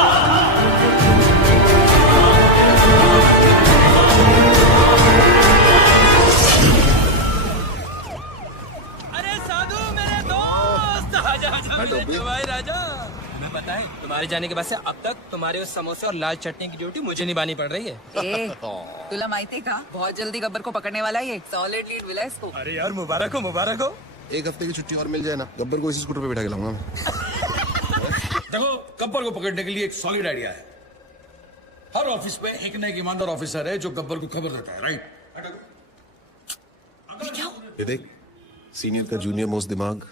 भाई राजा, मैं बताएं, तुम्हारे जाने के बाद से अब तक तुम्हारे उस समोसे और लाल चटनी की ड्यूटी मुझे निभानी पड़ रही है। तुला माहिती का बहुत जल्दी गब्बर को पकड़ने वाला है, सॉलिड लीड मिला इसको। अरे यार मुबारक हो, मुबारक हो। 1 हफ्ते की छुट्टी और मिल जाए ना, गब्बर को इसी स्कूटर पे बिठा के लाऊंगा मैं। देखो, गब्बर को पकड़ने के लिए एक सॉलिड आइडिया है। हर ऑफिस में एक न एक ईमानदार ऑफिसर है जो गब्बर को खबर देता है, राइट? ये देख, सीनियर का जूनियर मोस्ट दिमाग,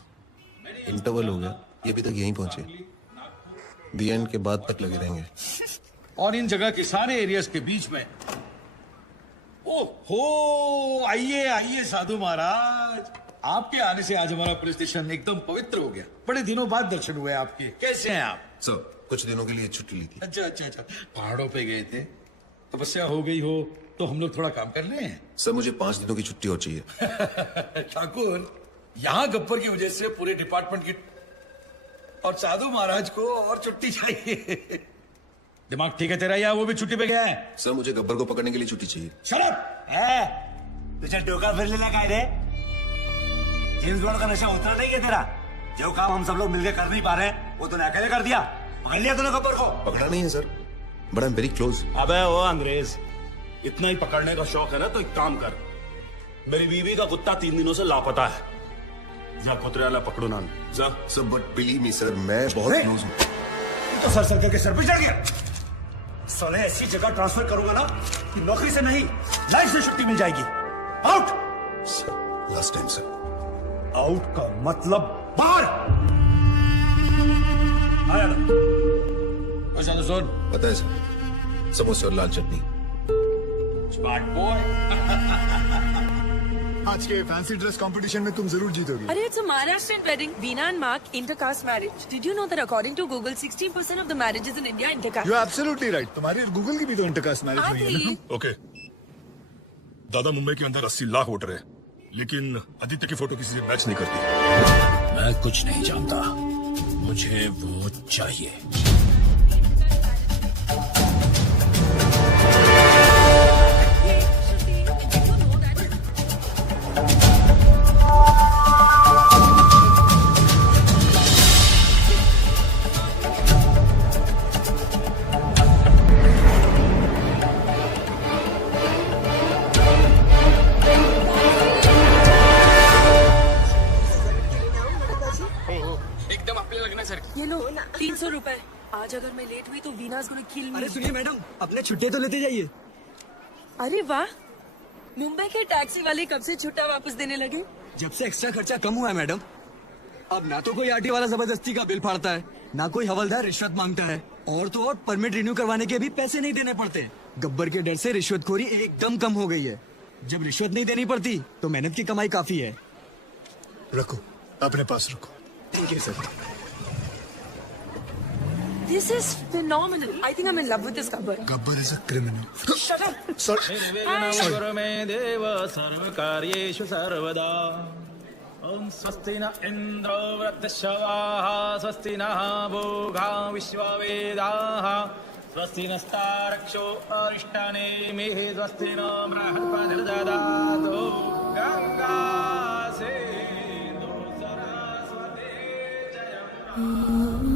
इंटरवल हो गया, ये अभी तक यहीं पहुंचे, दी एंड के बाद तक लगे रहेंगे। और इन जगह के सारे एरियाज के बीच में, ओहो, आइए आइए साधु महाराज, आपके आने से आज हमारा पुलिस स्टेशन एकदम पवित्र हो गया। बड़े दिनों बाद दर्शन हुए आपके। कैसे हैं आप? सर, कुछ दिनों के लिए छुट्टी ली थी। अच्छा अच्छा अच्छा, पहाड़ों पे गए थे, तपस्या हो गई हो तो हम लोग थोड़ा काम कर लें। सर, मुझे 5 दिनों की छुट्टी और चाहिए। ठाकुर, यहाँ गब्बर की वजह से पूरे डिपार्टमेंट की और साधु महाराज को और छुट्टी चाहिए। दिमाग ठीक है तेरा या वो भी छुट्टी पे गया है? सर, मुझे गब्बर को पकड़ने के लिए छुट्टी चाहिए। शराब तुझे डोका फिर लेना का रे? जेम्स बॉन्ड का नशा उतरा नहीं है तेरा? जो काम हम सब लोग मिलकर कर नहीं पा रहे हैं वो तूने अकेले कर दिया। पकड़ लिया तूने गब्बर को? पकड़ा नहीं है sir, but I am very close. अबे ओ अंग्रेज, इतना ही पकड़ने का शौक है ना तो एक काम कर, मेरी बीवी का कुत्ता 3 दिनों से लापता है, जा कुतरे वाला पकड़ो नाम जा। Sir, but believe me sir, मैं बहुत क्लोज हूँ। तो सर सर करके सर पे चढ़ गया। साले ऐसी जगह ट्रांसफर करूंगा ना कि नौकरी से नहीं लाइफ से छुट्टी मिल जाएगी। Out sir, last time sir. Out का मतलब बाहर। आया ना सुन, पता है सर, समोसे और लाल चटनी। Smart boy. आज के फैंसी ड्रेस कंपटीशन में तुम जरूर जीतोगी। Arey, it's a Maharashtrian wedding. Veena and Mark, intercaste marriage. Did you know that according to Google, 60% of the marriages in India are intercaste? You absolutely right. तुम्हारी Google की भी तो intercaste marriage हुई है ना? ओके, दादा मुंबई के अंदर 80 लाख वोटर है, लेकिन आदित्य की फोटो किसी से मैच नहीं करती। मैं कुछ नहीं जानता, मुझे वो चाहिए। ये लो 300 रुपए। आज अगर मैं लेट हुई तो वीना's gonna kill me। अरे सुनिए मैडम, अपने छुट्टी तो लेते जाइए। अरे वाह, मुंबई के टैक्सी वाले कब से छुट्टा वापस देने लगे? जब से एक्स्ट्रा खर्चा कम हुआ है मैडम। अब ना तो कोई आरटी वाला जबरदस्ती का बिल फाड़ता है, ना कोई हवलदार रिश्वत मांगता है, और तो और परमिट रिन्यू करवाने के भी पैसे नहीं देने पड़ते। गब्बर के डर से रिश्वतखोरी एकदम कम हो गई है। जब रिश्वत नहीं देनी पड़ती तो मेहनत की कमाई काफी है। रखो, अपने पास रखो। Thank you sir. This is phenomenal. I think I'm in love with this Gabbar. Gabbar is a criminal. Shut up. Sorry. ओम स्वस्ति न इंद्रो वृद्धश्रवाः स्वस्ति नः भोगा विश्ववेदाः स्वस्ति नस्तारक्षो अरिष्टानेमिः स्वस्ति न बृहस्पतिर्दधातु गंगा सिंधु सरस्वती जयम्।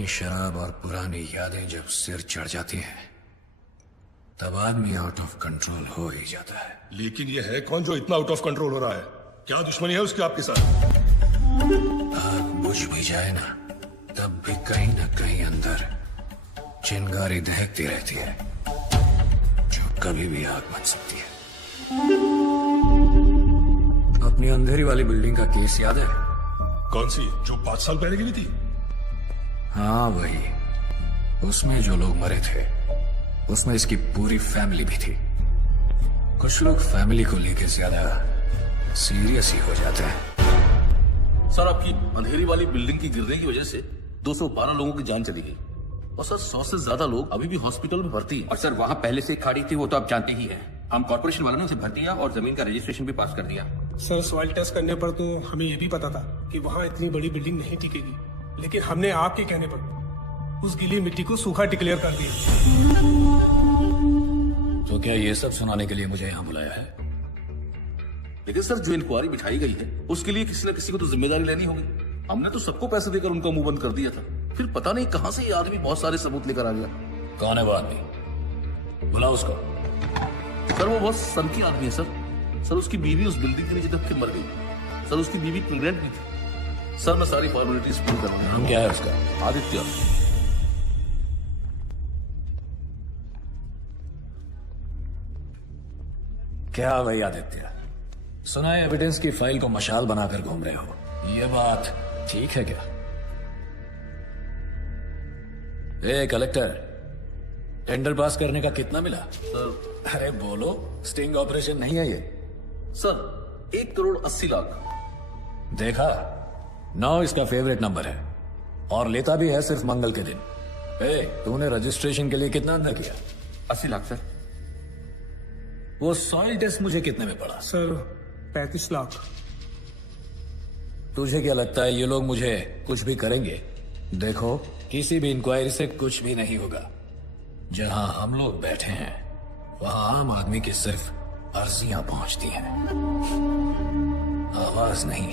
पुरानी शराब और पुरानी यादें जब सिर चढ़ जाती हैं तब आदमी आउट ऑफ कंट्रोल हो ही जाता है। लेकिन ये है कौन जो इतना आउट ऑफ कंट्रोल हो रहा है? क्या दुश्मनी है उसकी आपके साथ? आग बुझ भी जाए ना तब भी कहीं ना कहीं अंदर चिंगारी दहकती रहती है जो कभी भी आग बन सकती है। अपनी अंधेरी वाली बिल्डिंग का केस याद है? कौन सी, जो 5 साल पहले गिरी थी? हाँ वही। उसमें जो लोग मरे थे उसमें इसकी पूरी फैमिली भी थी। कुछ लोग फैमिली को लेकर ज्यादा सीरियस ही हो जाते हैं। सर आपकी अंधेरी वाली बिल्डिंग की गिरने की वजह से 212 लोगों की जान चली गई और सर 100 से ज्यादा लोग अभी भी हॉस्पिटल में भर्ती हैं। और सर वहाँ पहले से खाड़ी थी, वो तो आप जानते ही हैं। हम कॉर्पोरेशन वालों ने उसे भर दिया और जमीन का रजिस्ट्रेशन भी पास कर दिया। सर सॉइल टेस्ट करने पर तो हमें ये भी पता था कि वहाँ इतनी बड़ी बिल्डिंग नहीं टिकेगी, लेकिन हमने आपके कहने पर उस गीली मिट्टी को सूखा डिक्लेयर कर दिया। तो क्या ये सब सुनाने के लिए मुझे यहाँ बुलाया है? लेकिन सर जो इंक्वायरी बिठाई गई है उसके लिए किसी न किसी को तो जिम्मेदारी लेनी होगी। हमने तो सबको पैसे देकर उनका मुंह बंद कर दिया था, फिर पता नहीं कहां से ये आदमी बहुत सारे सबूत लेकर आ गया। कौन है वो आदमी? बुलाओ उसको। सर वो बहुत सनकी आदमी है सर उसकी बीवी उस बिल्डिंग के नीचे दब के मर गई। सर उसकी बीवी प्रेग्नेंट भी थी। सर मैं सारी फॉर्मेलिटीज पूरी कर रहा हूँ। नाम क्या है उसका? आदित्य। क्या भाई आदित्य, सुना है एविडेंस की फाइल को मशाल बनाकर घूम रहे हो, ये बात ठीक है क्या? ए कलेक्टर, टेंडर पास करने का कितना मिला? सर अरे बोलो, स्टिंग ऑपरेशन नहीं है ये। सर 1,80,00,000। देखा, 9 इसका फेवरेट नंबर है और लेता भी है सिर्फ मंगल के दिन। ए, तूने रजिस्ट्रेशन के लिए कितना अंदा किया? 80 लाख सर। वो सॉइल टेस्ट मुझे कितने में पड़ा? सर 35 लाख। तुझे क्या लगता है ये लोग मुझे कुछ भी करेंगे? देखो, किसी भी इंक्वायरी से कुछ भी नहीं होगा। जहां हम लोग बैठे हैं वहां आम आदमी की सिर्फ अर्जियां पहुंचती हैं, आवाज नहीं।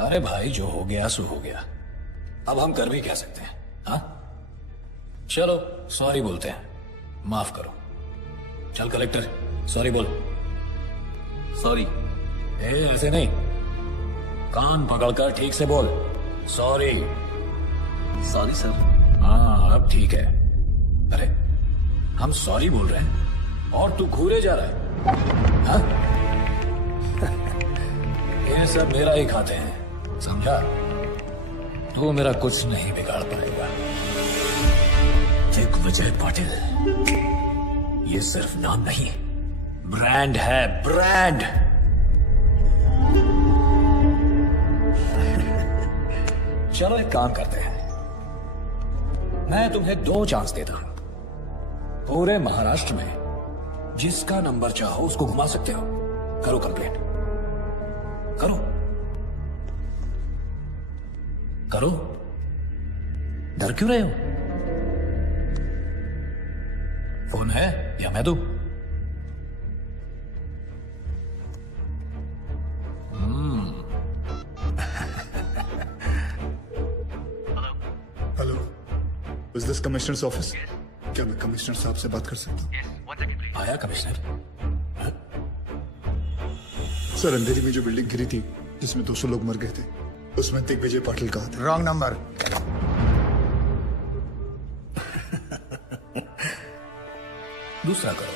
अरे भाई, जो हो गया सो हो गया, अब हम कर भी क्या सकते हैं? हाँ, चलो सॉरी बोलते हैं, माफ करो। चल कलेक्टर, सॉरी बोल। सॉरी। ऐसे नहीं, कान पकड़कर ठीक से बोल। सॉरी। Sorry sir. हाँ अब ठीक है। अरे हम सॉरी बोल रहे हैं और तू घूरे जा रहा है, हाँ? ये सब मेरा ही खाते हैं, समझा? तू मेरा कुछ नहीं बिगाड़ पाएगा। दिग्विजय पाटिल ये सिर्फ नाम नहीं, ब्रांड है, ब्रांड। चलो एक काम करते हैं, मैं तुम्हें 2 चांस देता हूं। पूरे महाराष्ट्र में जिसका नंबर चाहो उसको घुमा सकते हो। करो कंप्लेंट, करो करो, डर क्यों रहे हो? फोन है या मैं दूं? Hello, is this commissioners office? क्या मैं कमिश्नर साहब से बात कर सकता हूँ? आया कमिश्नर? सर, अंधेरी में जो बिल्डिंग गिरी थी जिसमें 200 लोग मर गए थे, उसमें दिग्विजय पाटिल कहा था। Wrong number. दूसरा करो,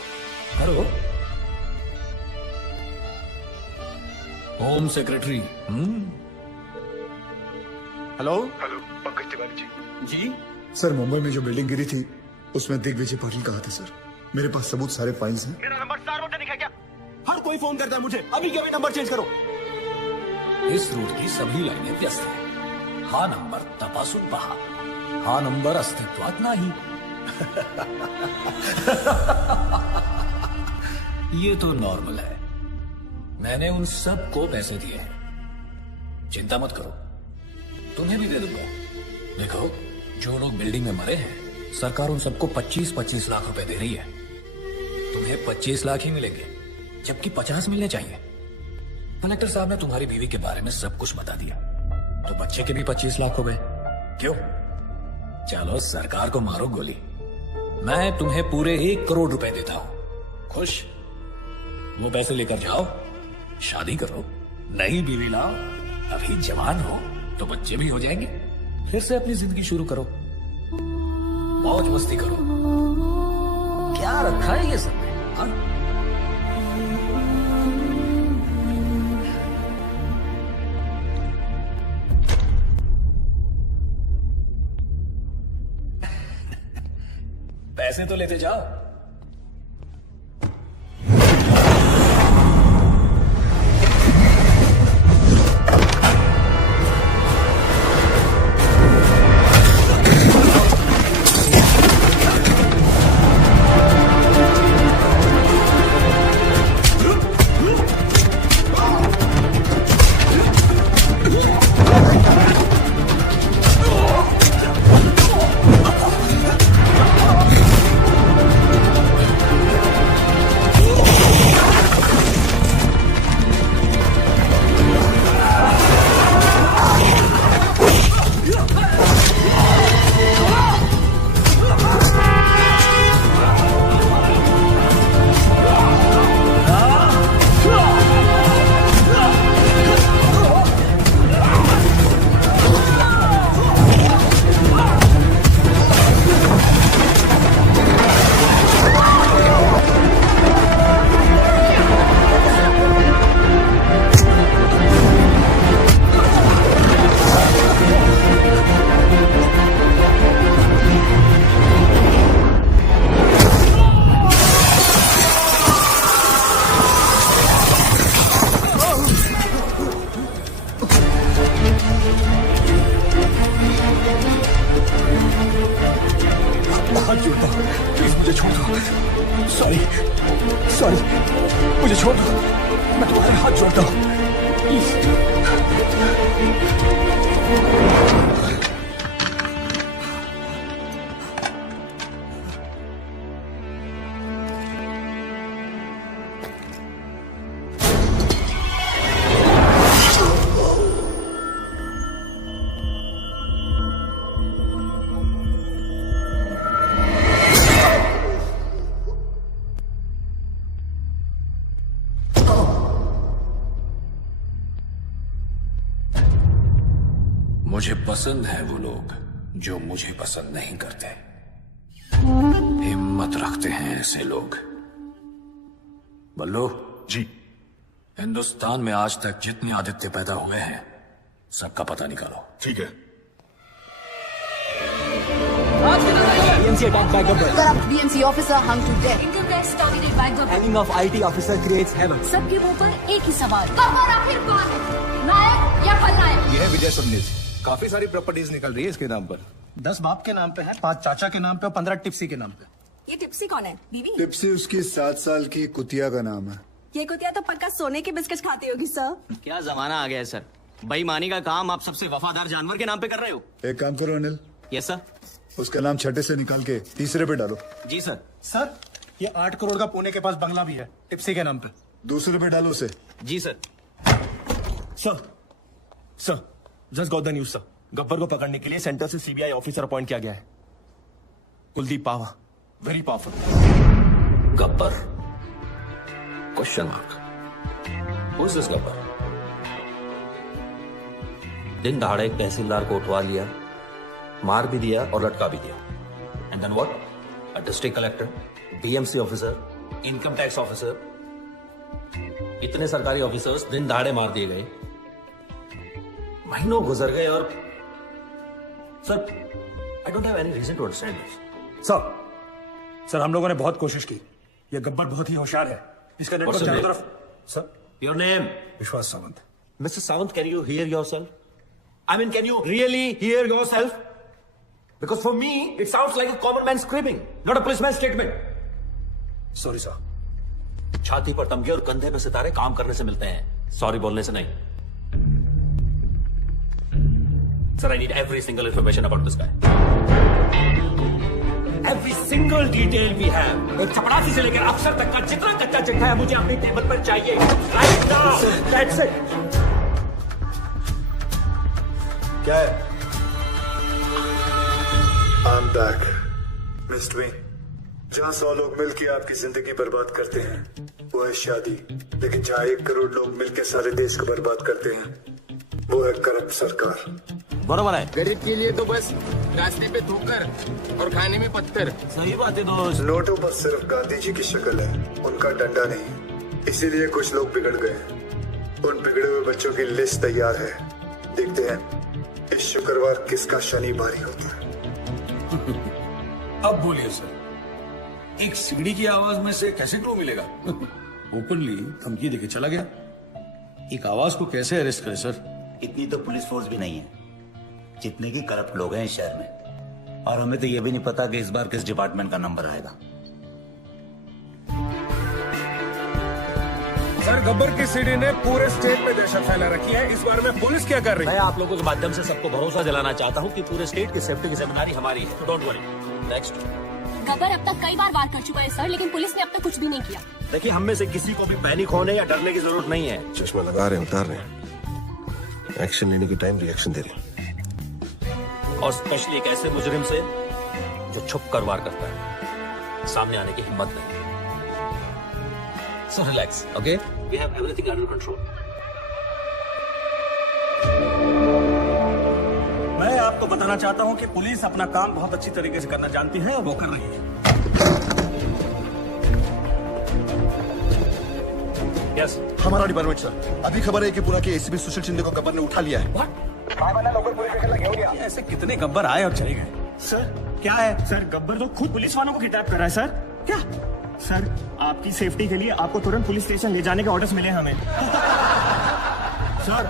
करो। Home secretary. Hello hello, Pankaj Tiwari ji. जी सर, मुंबई में जो बिल्डिंग गिरी थी उसमें दिग्विजय पाटिल कहा था सर। मेरे पास सबूत, सारे फाइल्स हैं। मेरा नंबर सार्वजनिक है क्या? हर कोई फोन करता है मुझे, अभी के अभी नंबर चेंज करो। इस रूट की सभी लाइनें व्यस्त हैं। हा नंबर तपासून पहा, हा नंबर अस्तित्वात नाही। ये तो नॉर्मल है। मैंने उन सबको पैसे दिए हैं, चिंता मत करो, तुम्हें भी दे दूंगा। देखो, जो लोग बिल्डिंग में मरे हैं सरकार उन सबको 25-25 लाख रुपए दे रही है। तुम्हें 25 लाख ही मिलेंगे जबकि 50 मिलने चाहिए। कलेक्टर साहब ने तुम्हारी बीवी के बारे में सब कुछ बता दिया, तो बच्चे के भी 25 लाख हो गए। क्यों? चलो सरकार को मारो गोली। मैं तुम्हें पूरे 1 करोड़ रुपए देता हूं। खुश? वो पैसे लेकर जाओ, शादी करो, नई बीवी लाओ। अभी जवान हो तो बच्चे भी हो जाएंगे। फिर से अपनी जिंदगी शुरू करो, मौज मस्ती करो। क्या रखा है ये सब? हाँ? पैसे तो लेते जाओ। मुझे पसंद है वो लोग जो मुझे पसंद नहीं करते। हिम्मत रखते हैं ऐसे लोग। बल्लू जी, हिंदुस्तान में आज तक जितने आदित्य पैदा हुए हैं सबका पता निकालो। ठीक है। BMC attacked by Gabbar. Corrupt BMC officer hung to death. Income tax targeted by Gabbar. Hanging of IT officer creates havoc. सबके मुंह पर एक ही सवाल, गब्बर आखिर कौन है, नायक या खलनायक? ये है विजय सबनीस। काफी सारी प्रॉपर्टीज निकल रही है इसके नाम पर। 10 बाप के नाम पे है, 5 चाचा के नाम पे और 15 टिप्सी के नाम पे। ये टिप्सी कौन है? बीवी? टिप्सी उसकी 7 साल की कुतिया का नाम है। ये कुतिया तो पक्का सोने के बिस्किट खाती होगी सर। क्या जमाना आ गया है सर। बेईमानी का काम आप सबसे वफादार जानवर के नाम पे कर रहे हो। एक काम करो अनिल, यस सर। उसका नाम छठे से निकाल के तीसरे पे डालो। जी सर। सर ये 8 करोड़ का पुणे के पास बंगला भी है, टिप्सी के नाम पे। दूसरे पे डालो उसे। जी sir. Sir just got the news sir. Gabbar को पकड़ने के लिए सेंटर से सीबीआई ऑफिसर अपॉइंट किया गया है। Kuldeep Pawa, very powerful. Gabbar? Question mark. Who is this Gabbar? दिन दहाड़े एक तहसीलदार को उठवा लिया, मार भी दिया और लटका भी दिया। And then what? A district collector, DMC officer, income tax officer, इतने सरकारी ऑफिसर्स दिन दहाड़े मार दिए गए। महीनों गुजर गए और sir I don't have any reason to understand this. Sir हम लोगों ने बहुत कोशिश की। ये गब्बर बहुत ही होशियार है। इसका नेटवर्क चारों तरफ। Sir your name? Vishwas Sawant. Mister Sawant, can you hear yourself? I mean, can you really hear yourself? Because for me, it sounds like a common man screaming, not a policeman's statement. Sorry, sir. छाती पर तमगे और कंधे पे सितारे काम करने से मिलते हैं, सॉरी बोलने से नहीं। Sir, I need every single information about this guy. Every single detail we have. एक चपरासी से लेकर अफसर तक का जितना कच्चा चिट्ठा है मुझे अपनी टेबल पर चाहिए। Right now. That's it. क्या है? Back mister when. जहाँ 100 लोग मिलकर आपकी जिंदगी बर्बाद करते हैं वो है शादी, लेकिन जहाँ 1 करोड़ लोग मिलकर सारे देश को बर्बाद करते हैं वो है करप्ट सरकार। बरोबर है। गरीब के लिए तो बस रास्ते पे ठोकर और खाने में पत्थर। सही बात है दोस्त। नोटों पर सिर्फ गांधी जी की शक्ल है, उनका डंडा नहीं। इसीलिए कुछ लोग बिगड़ गए। उन बिगड़े हुए बच्चों की लिस्ट तैयार है। देखते हैं इस शुक्रवार किसका शनि भारी होता है। अब बोलिए सर, एक सीढ़ी की आवाज में से कैसे क्लू मिलेगा? ओपनली धमकी देके चला गया। एक आवाज को कैसे अरेस्ट करे सर? इतनी तो पुलिस फोर्स भी नहीं है जितने की करप्ट लोग हैं इस शहर में, और हमें तो ये भी नहीं पता कि इस बार किस डिपार्टमेंट का नंबर आएगा। सर, गब्बर की सीढ़ी ने पूरे स्टेट में दहशत फैला रखी है। इस बारे में पुलिस क्या कर रही है? मैं आप लोगों के माध्यम से सबको भरोसा दिलाना चाहता हूँ कि पूरे स्टेट की सेफ्टी की जिम्मेदारी हमारी है। Don't worry. नेक्स्ट। गब्बर अब तक कई बार वार कर चुका है सर, लेकिन पुलिस ने अब तक कुछ भी नहीं किया। देखिए, हम में से किसी को भी पैनिक होने या डरने की जरूरत नहीं है। चश्मा लगा रहे हैं, उतार रहे हैं। एक्शन लेने के टाइम रिएक्शन दे रहे हैं। और स्पेशली एक ऐसे मुजरिम से जो छुप कर वार करता है, सामने आने की हिम्मत नहीं। So relax, okay? We have everything under control. मैं आपको बताना चाहता हूं कि पुलिस अपना काम बहुत अच्छी तरीके से करना जानती है और वो कर रही है। यस, हमारा डिपार्टमेंट सर। अभी खबर है कि पूरा के एसीपी सुशील शिंदे को गब्बर ने उठा लिया है। ऐसे कितने गब्बर आए और चले गए? सर क्या है सर, गब्बर तो खुद पुलिस वालों को किडनैप कर रहा है सर। क्या सर, आपकी सेफ्टी के लिए आपको तुरंत पुलिस स्टेशन ले जाने के ऑर्डर्स मिले हमें। सर,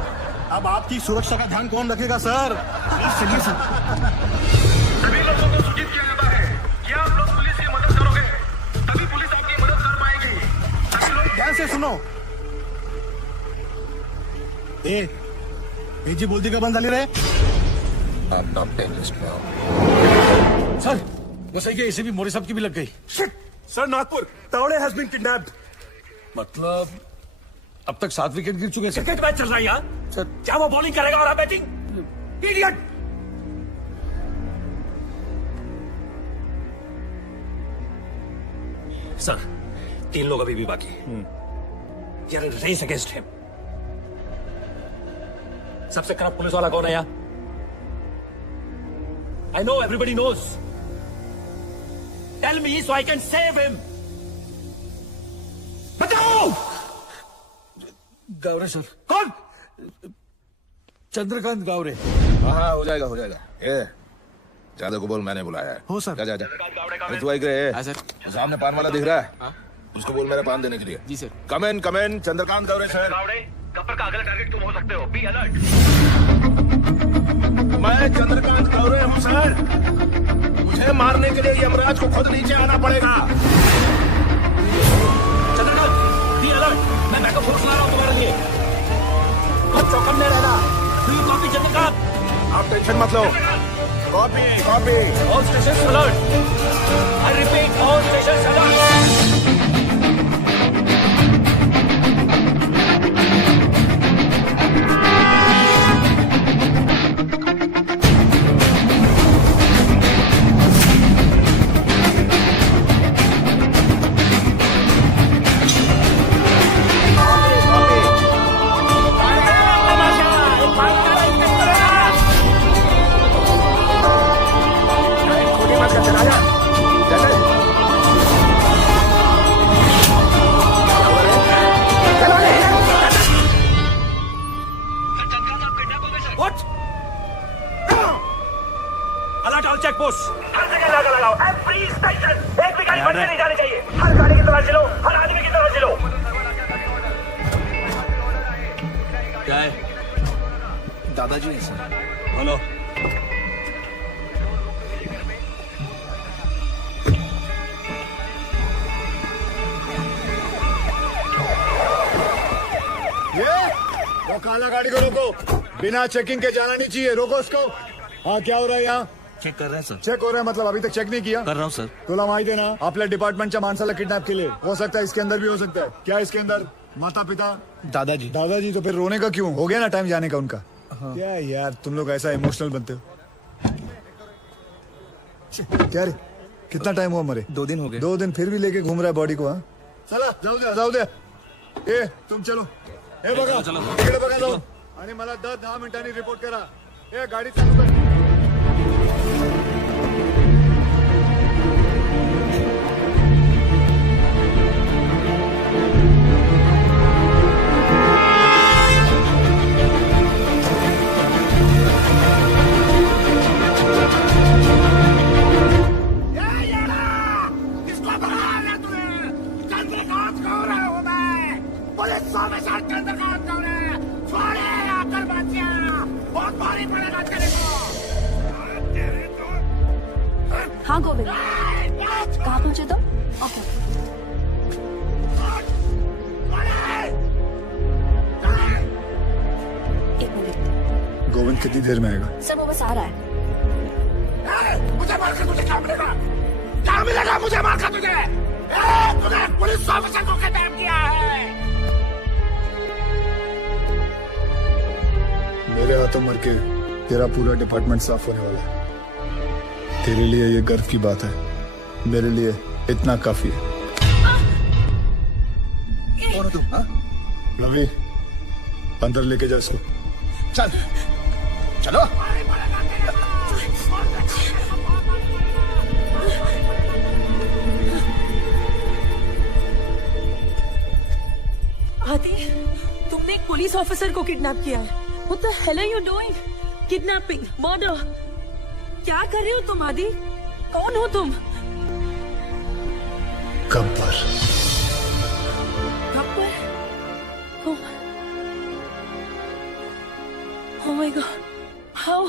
अब आपकी सुरक्षा का ध्यान कौन रखेगा सर? चलिए सर। सभी लोगों को सूचित किया जाता है कि आप लोग पुलिस की मदद करोगे, तभी पुलिस आपकी मदद कर पाएगी। सभी लोग ध्यान से सुनो। जी बोलती का बंद झाली रे। आप टॉप 10 लिस्ट में आओ। सर, वो सही है, एसीपी मोरे साहब की भी लग गई। Shit! Sir, Nagpur Tawde has been kidnapped. मतलब अब तक 7 विकेट गिर चुके हैं सर। क्रिकेट मैच चल रहा है यार। सर, क्या वो बॉलिंग करेगा और आप बैटिंग? इडियट! सर, 3 लोग अभी भी बाकी हैं। यार, रेस अगेंस्ट हिम। सबसे खराब पुलिस वाला कौन है यार? I know everybody knows. Tell me so I can save him. बताओ! गावरे सर। कौन? चंद्रकांत गावरे। हाँ, हो जाएगा हो जाएगा। ये ज्यादा को बोल, मैंने बुलाया है। हो सर। जा जा जा। अरे तू आई करे? सामने पान वाला दिख रहा है? उसको बोल मेरा पान देने के लिए। जी सर। कम इन चंद्रकांत गावरे सर। गब्बर का अगला टारगेट तुम हो सकते हो। Be alert. मैं चंद्रकांत गावरे हूँ सर। मुझे मारने के लिए यमराज को खुद नीचे आना पड़ेगा। Chandrakant, be alert. मैं बैकअप फोर्स ला रहा हूँ तुम्हारे लिए। बहुत चौकन्ने रहना। Do you copy, Chandrakant? आप टेंशन मत लो। Copy copy. All stations alert. I repeat, all stations alert. दादाजी है सर। हेलो। वो काला गाड़ी को रोको, बिना चेकिंग के जाना नहीं चाहिए। रोको उसको। हाँ, क्या हो रहा है यहाँ? चेक कर रहे हैं सर। चेक हो रहा है मतलब अभी तक चेक नहीं किया? कर रहा हूँ सर। तुला माहिती आहे ना, आपल्या डिपार्टमेंटच्या माणसाला किडनॅप केले। हो सकता है इसके अंदर भी हो सकता है। क्या इसके अंदर? माता पिता? दादाजी। दादाजी? तो फिर रोने का क्यों? हो गया ना टाइम जाने का उनका। क्या यार तुम लोग ऐसा इमोशनल बनते हो। क्या रे कितना टाइम हुआ मरे? 2 दिन हो गए। 2 दिन फिर भी लेके घूम रहा है बॉडी को? हाँ चला जाऊ दे ए तुम चलो ए बघा इकडे बघा जाऊ आणि मला 10 मिनिटांनी रिपोर्ट करा. ए गाडी चालू कर. हाँ गोविंद, कहाँ पहुंचे तुम? ओके। एक मिनट। गोविंद कितनी देर में आएगा? सर वो बस आ रहा है। मुझे मारकर तुझे क्या मिलेगा? क्या मिलेगा मुझे मारकर तुझे? तूने पुलिस ऑफिसर को किडनैप किया है। मेरे हाथों मर के तेरा पूरा डिपार्टमेंट साफ होने वाला है. तेरे लिए ये गर्व की बात है, मेरे लिए इतना काफी है. कौन हो तुम? हाँ? रवि अंदर लेके जा इसको. चल चलो. आदि, तुमने एक पुलिस ऑफिसर को किडनैप किया है. What the hell are you doing? Kidnapping, murder. क्या कर रहे हो तुम आदि? कौन हो तुम? Gabbar. Gabbar? Oh my God. How?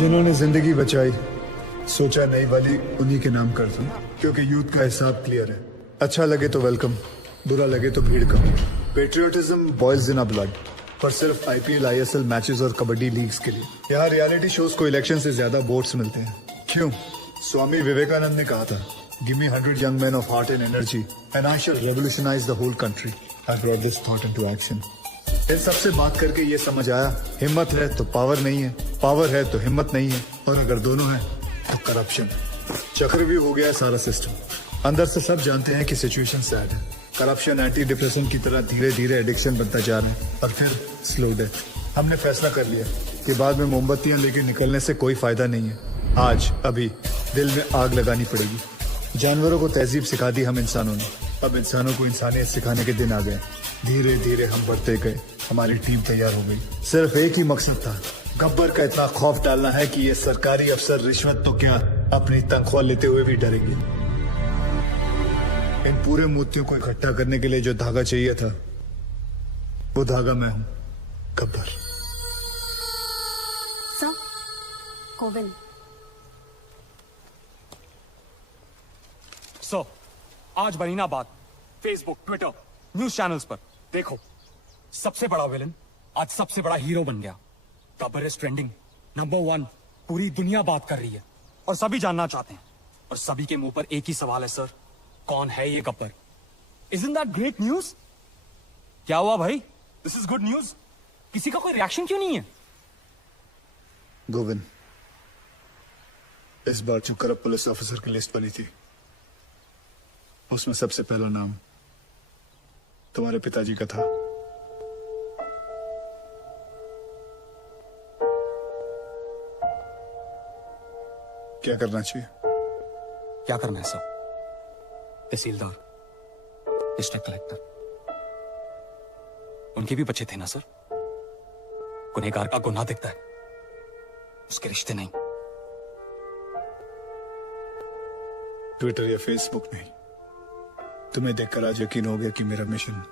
जिन्होंने जिंदगी बचाई, सोचा नई वाली उन्हीं के नाम कर दूं, क्योंकि यूथ का हिसाब क्लियर है. अच्छा लगे तो वेलकम, बुरा लगे तो भीड़ कम. Patriotism boils in a blood, पर सिर्फ IPL, ISL मैचेस और कबड्डी लीग्स के लिए. यहाँ रियलिटी शोज को इलेक्शन से ज्यादा वोट्स मिलते हैं. क्यों? स्वामी विवेकानंद ने कहा था, give me 100 young men of heart and energy and I shall revolutionize the whole country. I brought this thought into action. इन सबसे बात करके ये समझ आया, हिम्मत है तो पावर नहीं है, पावर है तो हिम्मत नहीं है, और अगर दोनों है तो करप्शन. चक्रव्यूह हो गया है सारा सिस्टम. अंदर से सब जानते हैं कि सिचुएशन सैड है. करप्शन एंटी डिप्रेशन की तरह धीरे धीरे एडिक्शन बनता जा रहा है और फिर स्लो डेथ. हमने फैसला कर लिया कि बाद में मोमबत्तियां लेके निकलने से कोई फायदा नहीं है. आज अभी दिल में आग लगानी पड़ेगी. जानवरों को तहजीब सिखा दी हम इंसानों ने, अब इंसानों को इंसानियत सिखाने के दिन आ गए. धीरे धीरे हम बढ़ते गए, हमारी टीम तैयार हो गई. सिर्फ एक ही मकसद था, गब्बर का इतना खौफ डालना है कि ये सरकारी अफसर रिश्वत तो क्या अपनी तनख्वाह लेते हुए भी डरेंगे. इन पूरे मोतियों को इकट्ठा करने के लिए जो धागा चाहिए था, वो धागा मैं हूं, गब्बर. सर, गोविंद. सो आज बनी ना बात फेसबुक, ट्विटर, न्यूज चैनल्स पर. देखो, सबसे बड़ा विलन आज सबसे बड़ा हीरो बन गया. Gabbar is trending, number 1. पूरी दुनिया बात कर रही है और सभी जानना चाहते हैं, और सभी के मुंह पर एक ही सवाल है, सर, कौन है ये Gabbar? Isn't that great news? क्या हुआ भाई? This is good news. किसी का कोई रिएक्शन क्यों नहीं है? गोविंद, इस बार जो करप्ट पुलिस ऑफिसर की लिस्ट बनी थी, उसमें सबसे पहला नाम तुम्हारे पिताजी का था. क्या करना चाहिए? क्या करना है सर? तहसीलदार, डिस्ट्रिक्ट कलेक्टर, उनके भी बच्चे थे ना सर. गुनहगार का गुनाह दिखता है, उसके रिश्ते नहीं. ट्विटर या फेसबुक नहीं, तुम्हें देखकर आज यकीन हो गया कि मेरा मिशन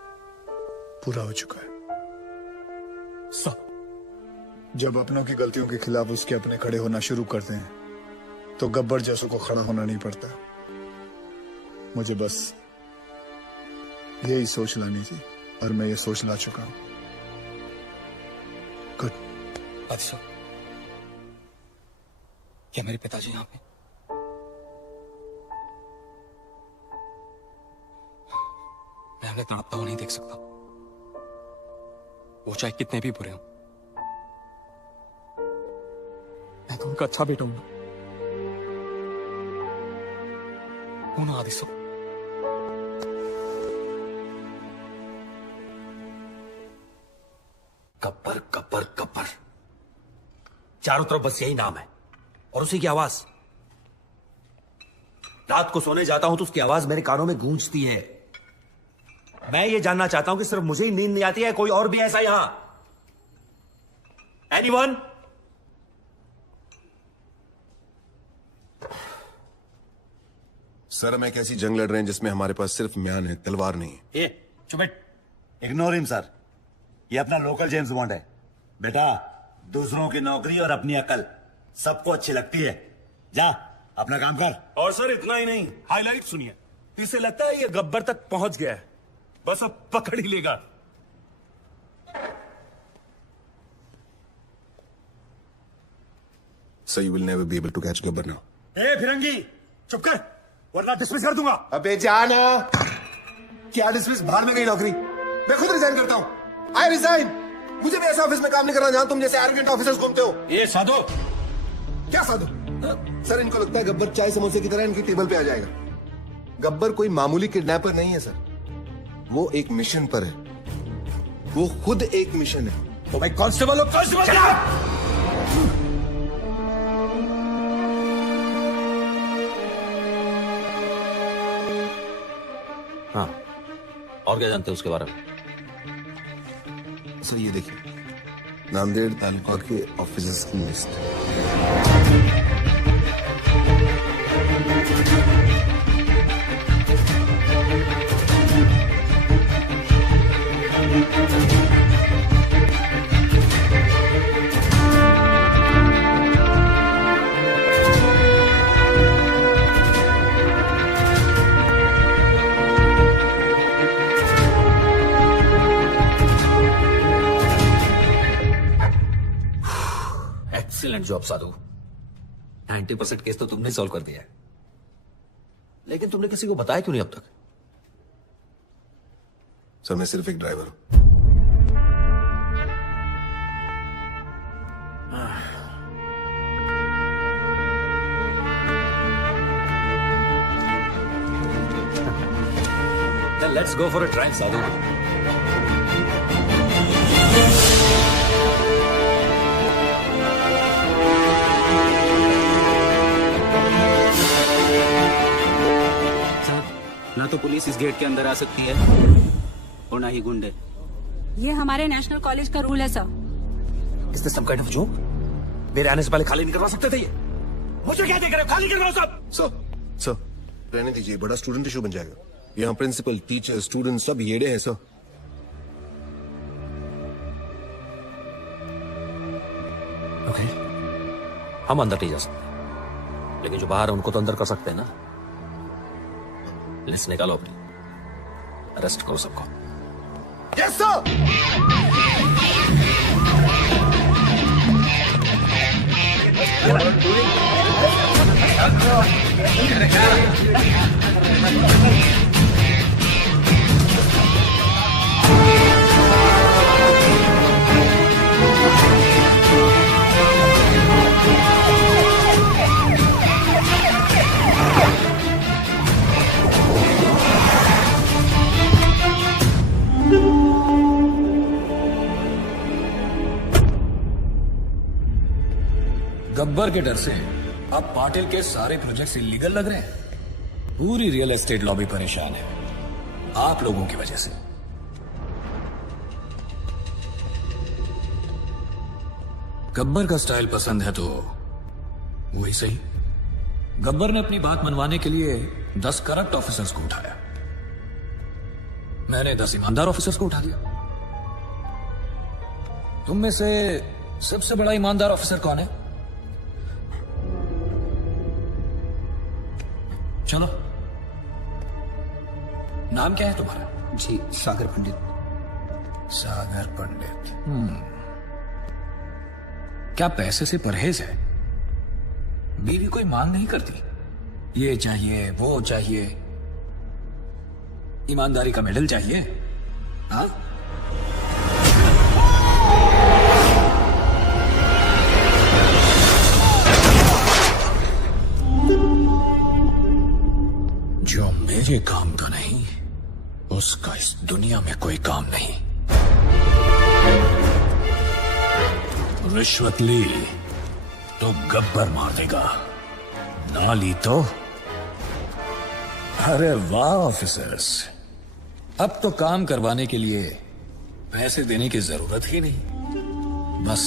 पूरा हो चुका है. सर, जब अपनों की गलतियों के खिलाफ उसके अपने खड़े होना शुरू करते हैं, तो गब्बर जैसों को खड़ा होना नहीं पड़ता. मुझे बस यही सोच लानी थी और मैं ये सोच ला चुका हूं। गुड। अच्छा, क्या मेरे पिताजी यहाँ पे? मैं उन्हें तड़पता हुआ नहीं देख सकता, वो चाहे कितने भी बुरे हों। मैं तो उनका अच्छा बेटा हूं ना आदिसो। गब्बर गब्बर गब्बर, चारों तरफ बस यही नाम है और उसी की आवाज। रात को सोने जाता हूं तो उसकी आवाज मेरे कानों में गूंजती है। मैं ये जानना चाहता हूं कि सिर्फ मुझे ही नींद नहीं आती है, कोई और भी ऐसा यहां? एनीवन? सर हम एक ऐसी जंग लड़ रहे हैं जिसमें हमारे पास सिर्फ म्यान है, तलवार नहीं है। चुप बैठ। इग्नोर हिम सर, ये अपना लोकल जेम्स बॉन्ड है। बेटा, दूसरों की नौकरी और अपनी अकल सबको अच्छी लगती है। जा अपना काम कर। और सर इतना ही नहीं, हाईलाइट सुनिए। इसे लगता है ये गब्बर तक पहुंच गया है, बस अब पकड़ ही लेगा। So you will never be able to catch Gabbar now. ए फिरंगी, चुप कर वरना डिसमिस कर दूंगा। अबे जाना। क्या डिसमिस? बाहर में गई नौकरी। मैं खुद रिजाइन करता हूं। I resign. मुझे भी ऐसे ऑफिस में काम नहीं करना जहां तुम जैसे एरोगेंट ऑफिसर्स घूमते हो। ये साधु। क्या साधु? सर इनको लगता है गब्बर चाय समोसे की तरह इनकी टेबल पे आ जाएगा। गब्बर कोई मामूली किडनैपर नहीं है सर, वो एक मिशन पर है। वो खुद एक मिशन है। तो भाई कांस्टेबल हो, कांस्टेबल। हाँ, और क्या जानते हैं उसके बारे में? सर ये देखिए, नांदेड़ तालुका के ऑफिसर्स की लिस्ट। एक्सीलेंट जॉब साधु। 90% केस तो तुमने सॉल्व कर दिया है, लेकिन तुमने किसी को बताया क्यों नहीं अब तक? सर मैं सिर्फ एक ड्राइवर हूं। Then let's go for a drive, साधु। ना तो पुलिस इस गेट के अंदर आ सकती है और ना ही गुंडे। ये हमारे नेशनल कॉलेज का रूल है sir. Is this some kind of joke? मेरे आने से पहले खाली नहीं करवा सकते थे ये? मुझे क्या देख रहे हो? खाली करवाओ सब। सर रहने दीजिए, बड़ा स्टूडेंट इशू बन जाएगा। यहाँ प्रिंसिपल, टीचर, स्टूडेंट सब येड़े हैं सर। ओके, हम अंदर नहीं जा सकते, लेकिन जो बाहर है उनको तो अंदर कर सकते हैं ना। लिस्ट निकालो अपनी, अरेस्ट करो सबको। Yes sir. गब्बर के डर से अब पाटिल के सारे प्रोजेक्ट्स इलीगल लग रहे हैं। पूरी रियल एस्टेट लॉबी परेशान है आप लोगों की वजह से। गब्बर का स्टाइल पसंद है तो वही सही। गब्बर ने अपनी बात मनवाने के लिए 10 करप्ट ऑफिसर्स को उठाया, मैंने 10 ईमानदार ऑफिसर्स को उठा दिया। तुम में से सबसे बड़ा ईमानदार ऑफिसर कौन है? चलो नाम क्या है तुम्हारा? जी सागर पंडित। सागर पंडित। क्या पैसे से परहेज है? बीवी कोई मांग नहीं करती, ये चाहिए वो चाहिए, ईमानदारी का मेडल चाहिए? हाँ? जो मेरे काम का नहीं, उसका इस दुनिया में कोई काम नहीं। रिश्वत ली तो गब्बर मार देगा, ना ली तो। अरे वाह ऑफिसर्स, अब तो काम करवाने के लिए पैसे देने की जरूरत ही नहीं, बस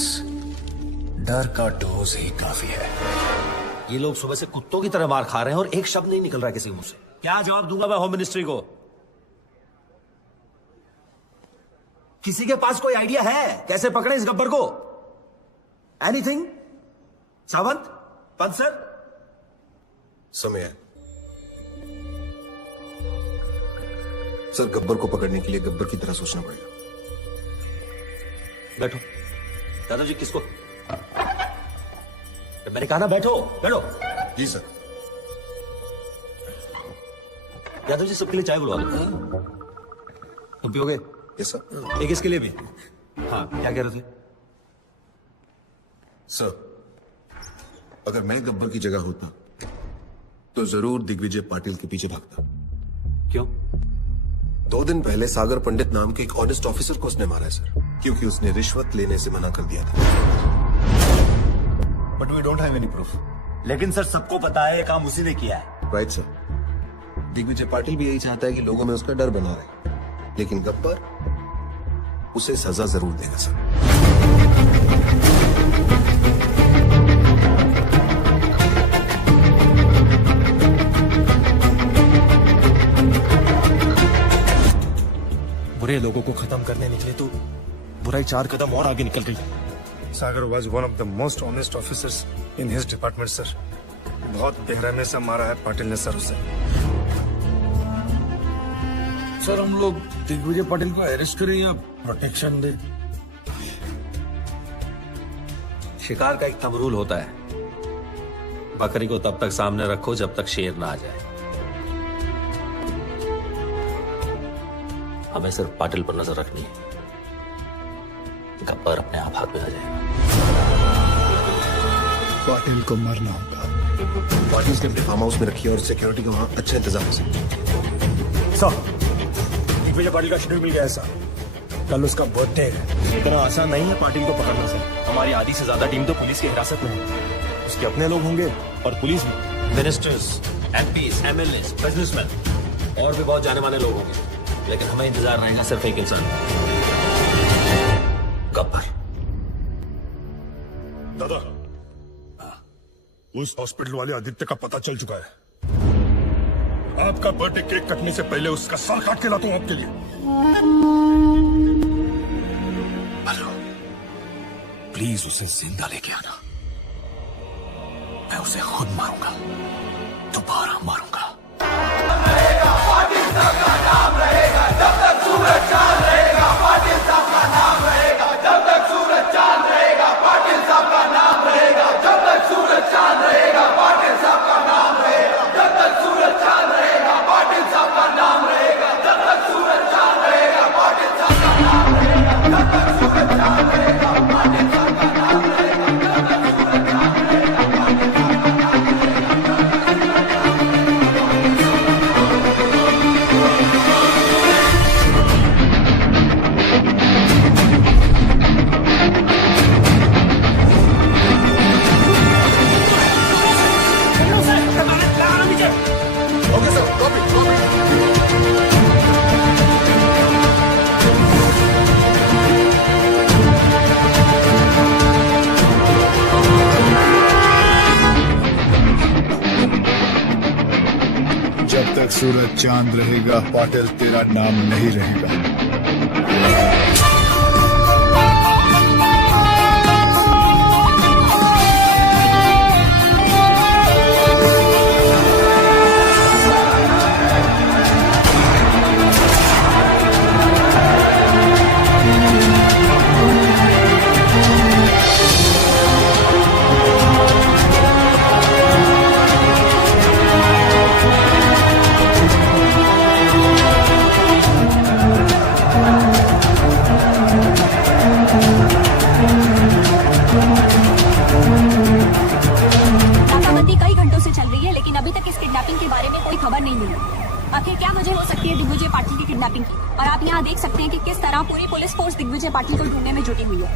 डर का डोज ही काफी है। ये लोग सुबह से कुत्तों की तरह मार खा रहे हैं और एक शब्द नहीं निकल रहा है किसी मुंह से। क्या जवाब दूंगा मैं होम मिनिस्ट्री को? किसी के पास कोई आइडिया है कैसे पकड़े इस गब्बर को? एनीथिंग? सावंत, पंत सर? समय है सर, गब्बर को पकड़ने के लिए गब्बर की तरह सोचना पड़ेगा। बैठो दादाजी। किसको? मैंने कहा ना बैठो बैठो। जी सर। यादव जी सबके लिए चाय बुलवा दो। तुम पियोगे? Yes sir. एक इसके लिए भी। हाँ क्या कह रहे थे? सर, अगर मैं गब्बर की जगह होता तो जरूर दिग्विजय पाटिल के पीछे भागता। क्यों? 2 दिन पहले सागर पंडित नाम के एक ऑनेस्ट ऑफिसर को उसने मारा है सर, क्योंकि उसने रिश्वत लेने से मना कर दिया था। But we don't have any proof. लेकिन सर सबको पता है ये काम उसी ने किया है। Right sir. दिग्विजय पाटिल भी यही चाहता है कि लोगों में उसका डर बना रहे, लेकिन गब्बर उसे सजा जरूर देगा सर। बुरे लोगों को खत्म करने निकले तो बुराई 4 कदम और आगे निकल गई। सागर was one of the most honest officers in his department, sir. बहुत बेरहमी से मारा है पाटिल ने सर उसे। सर हम लोग दिग्विजय पाटिल को अरेस्ट करें या प्रोटेक्शन दे? शिकार का एक थंब रूल होता है, बकरी को तब तक सामने रखो जब तक शेर ना आ जाए। हमें सिर्फ पाटिल पर नजर रखनी है, गब्बर अपने आप हाथ में आ जाएगा। पाटिल को मरना होगा। पाटिल ने अपने फार्म हाउस में रखी है और सिक्योरिटी का वहां अच्छा इंतजाम है सर। दिग्विजय पाटिल का शेड्यूल मिल गया है सर, कल उसका बर्थडे है। इतना आसान नहीं है पाटिल को पकड़ना सर। हमारी आधी से ज्यादा टीम तो पुलिस की हिरासत में है, उसके अपने लोग होंगे और पुलिस भी। मिनिस्टर्स, एमपीज, एमएलएस, बिजनेसमैन और भी बहुत जाने माने लोग होंगे, लेकिन हमें इंतजार रहेगा सिर्फ एक इंसान, गब्बर। दादा, उस हॉस्पिटल वाले आदित्य का पता चल चुका है। आपका बर्थडे केक कटने से पहले उसका सर काट के लाता हूं आपके लिए। प्लीज उसे जिंदा लेके आना, मैं उसे खुद मारूंगा, दोबारा मारूंगा। पाटिल साहब का नाम रहेगा जब तक सूरज चांद रहेगा। पाटिल साहब का नाम रहेगा जब तक सूरज चांद रहेगा। पाटिल साहब का नाम रहेगा जब तक सूरज चांद रहेगा। पाटिल साहब का नाम रहेगा जब तक सूरज चांद रहेगा। पाटिल साहब का नाम रहेगा जब तक सूरज चांद रहेगा। पाटिल साहब का नाम रहेगा जब तक सूरज चांद रहेगा। पाटिल साहब का नाम रहेगा जब तक सूरज चांद जब तक सूरज चांद रहेगा पाटिल तेरा नाम नहीं रहेगा। सकते हैं कि किस तरह पूरी पुलिस फोर्स दिग्विजय पाटिल को ढूंढने में जुटी हुई है।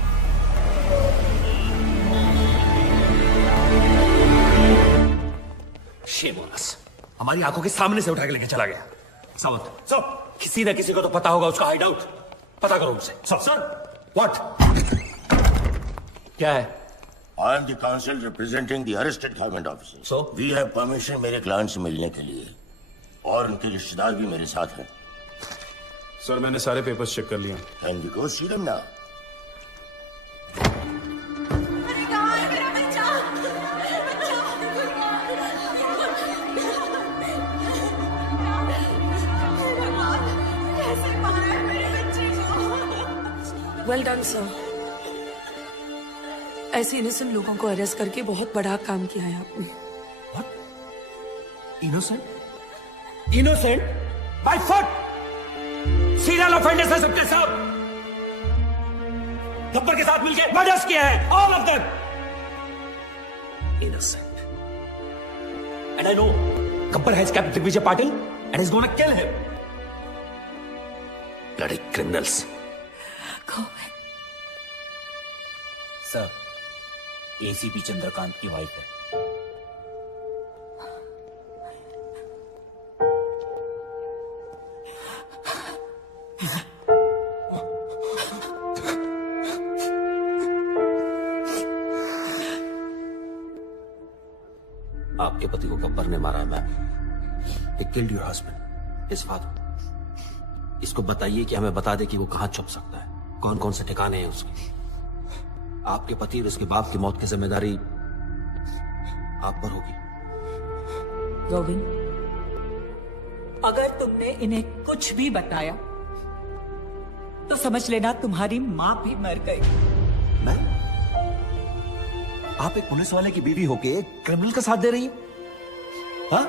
शेमोनस हमारी आंखों के सामने से उठा के लेके चला गया। सावंत सर, किसी न किसी को तो पता होगा उसका हाइड आउट, पता करो उनसे। Sir what? क्या है? I am the counsel representing the arrested government officers. So? We have permission मेरे क्लाइंट से मिलने के लिए, और उनके रिश्तेदार भी मेरे साथ हैं। सर मैंने सारे पेपर्स चेक कर लिया। Can we go see them now? Well done sir. ऐसे इनोसेंट लोगों को अरेस्ट करके बहुत बड़ा काम किया है आपने। Innocent? Innocent? By foot! Serial offenders हैं सबके सब। गब्बर के साथ मिलकर मर्डर्स किया है, all of them. Innocent. And I know Gabbar has kept Digvijay Patil and is gonna kill him. Bloody criminals. Sir, ACP Chandrakant की वाइफ है। आपके पति को गब्बर ने मारा है ma'am. They killed your husband, his father. इसको बताइए कि हमें बता दे कि वो कहां छुप सकता है, कौन कौन से ठिकाने हैं उसके। आपके पति और उसके बाप की मौत की जिम्मेदारी आप पर होगी। गोविंद, अगर तुमने इन्हें कुछ भी बताया तो समझ लेना तुम्हारी मां भी मर गई। आप एक पुलिस वाले की बीवी होके एक क्रिमिनल का साथ दे रही है? हाँ?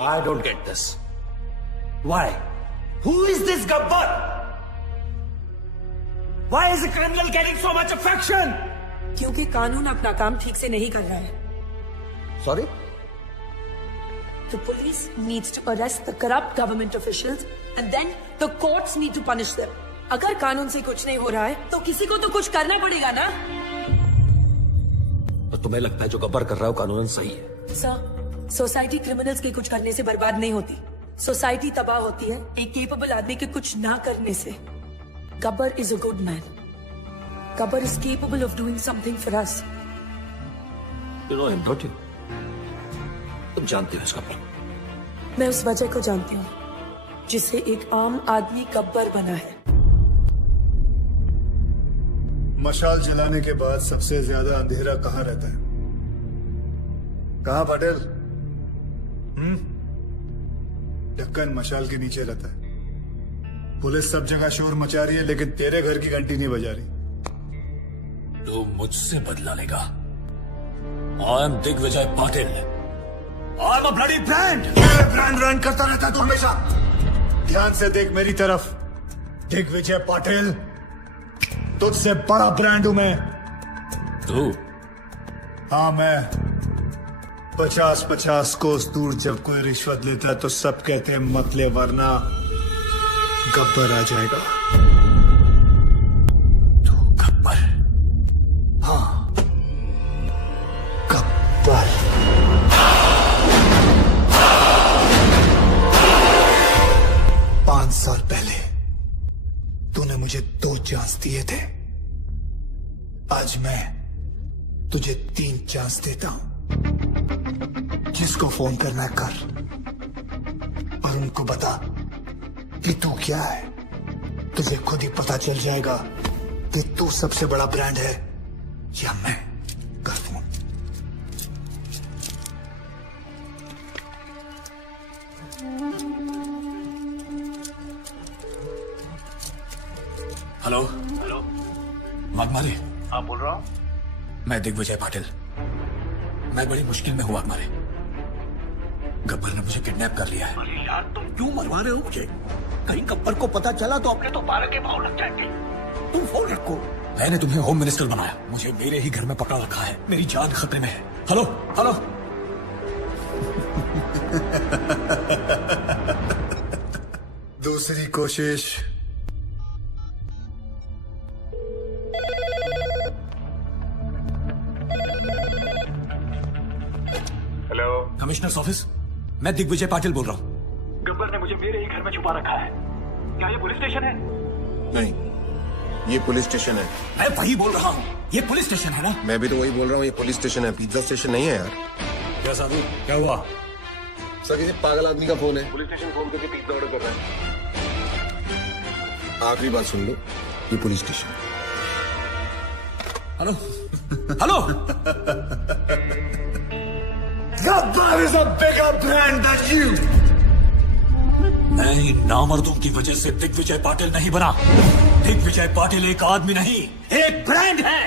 I don't get this. Why? Who is this Gabbar? Why is a criminal getting so much affection? क्योंकि कानून अपना काम ठीक से नहीं कर रहा है। Sorry? The police needs to arrest the corrupt government officials and then the courts need to punish them. अगर कानून से कुछ नहीं हो रहा है तो किसी को तो कुछ करना पड़ेगा ना? तो तुम्हें लगता है जो गब्बर कर रहा है वो कानूनन सही है? सर, सोसाइटी क्रिमिनल्स के कुछ करने से बर्बाद नहीं होती। सोसाइटी तबाह होती है एक केपेबल आदमी के कुछ ना करने से। Gabbar is a good man. Gabbar is capable of doing something for us. You know him, don't you? तुम जानते हो इस गब्बर? मैं उस वजह को जानती हूँ जिससे एक आम आदमी गब्बर बना है। मशाल जलाने के बाद सबसे ज्यादा अंधेरा कहाँ रहता है? कहाँ पाटिल? ढक्कन मशाल के नीचे रहता है। पुलिस सब जगह शोर मचा रही है लेकिन तेरे घर की घंटी नहीं बजा रही। तू मुझसे बदला लेगा। I am Digvijay Patil. I am a bloody brand। Brand run करता रहता है तू हमेशा। ध्यान से देख मेरी तरफ। दिग्विजय पाटिल, तुझसे बड़ा ब्रांड हूं मैं। तू? हाँ मैं। 50-50 कोस दूर जब कोई रिश्वत लेता है तो सब कहते हैं मत ले वरना गब्बर आ जाएगा। तू गब्बर? हाँ, गब्बर। पांच साल पहले तूने मुझे 2 चांस दिए थे। आज मैं तुझे 3 चांस देता हूं। जिसको फोन करना है कर और उनको बता कि तू क्या है। तुझे खुद ही पता चल जाएगा कि तू सबसे बड़ा ब्रांड है या मैं। कर फोन। हेलो। हेलो, वाघमारे। हाँ बोल रहा हूँ। मैं दिग्विजय पाटिल। मैं बड़ी मुश्किल में हूँ वाघमारे। गब्बर ने मुझे किडनैप कर लिया है। अरे यार तुम क्यों मरवा रहे हो मुझे? कहीं गब्बर को पता चला तो अपने तो 12 के भाव लग जाएंगे। तुम फोन रखो, मैंने तुम्हें होम मिनिस्टर बनाया, मुझे मेरे ही घर में पकड़ रखा है, मेरी जान खतरे में है। Hello hello. दूसरी कोशिश। हेलो, कमिश्नर्स ऑफिस, मैं दिग्विजय पाटिल बोल रहा हूँ। गब्बर ने मुझे मेरे ही घर में छुपा रखा है। क्या ये पुलिस स्टेशन है? नहीं, ये पुलिस स्टेशन है। मैं वही बोल रहा हूँ, ये पुलिस स्टेशन है ना? मैं भी तो वही बोल रहा हूँ, ये पुलिस स्टेशन है, पिज्जा स्टेशन नहीं है यार। क्या साधु, क्या हुआ? सर किसी पागल आदमी का फोन है, पुलिस स्टेशन फोन करके पिज्जा ऑर्डर कर रहा है। आखिरी बात सुन लो, ये police station. Hello hello. Gabbar is a bigger brand than you. मैं इन नामर्दों की वजह से दिग्विजय पाटिल नहीं बना। दिग्विजय पाटिल एक आदमी नहीं, एक ब्रांड है।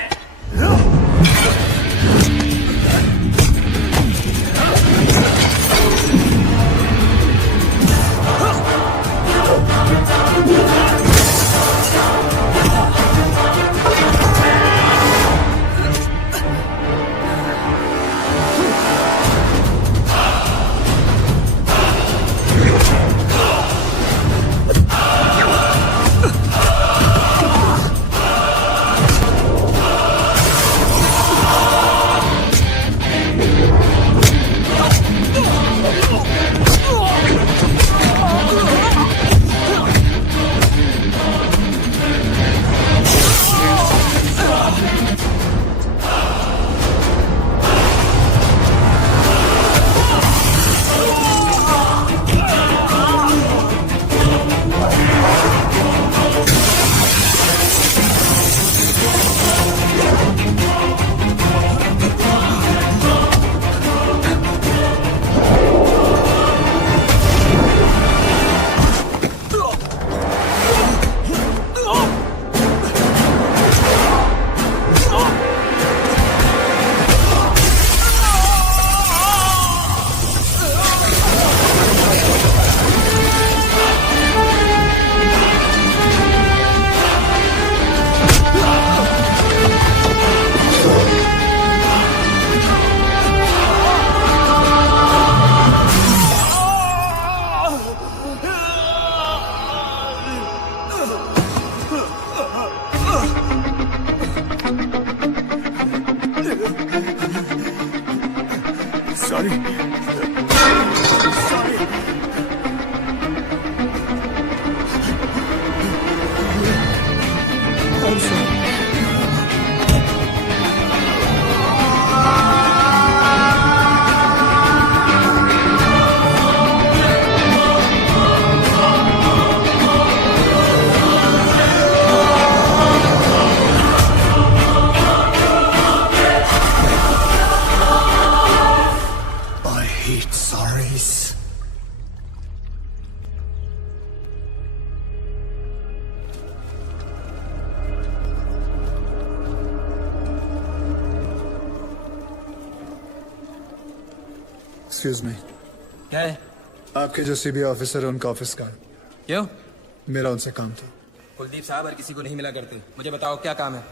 Excuse me. क्या है? आपके जो सीबीआई ऑफिसर है उनका ऑफिस का। क्यों? मेरा उनसे काम था। कुलदीप साहब हर किसी को नहीं मिला करते, मुझे बताओ क्या काम है?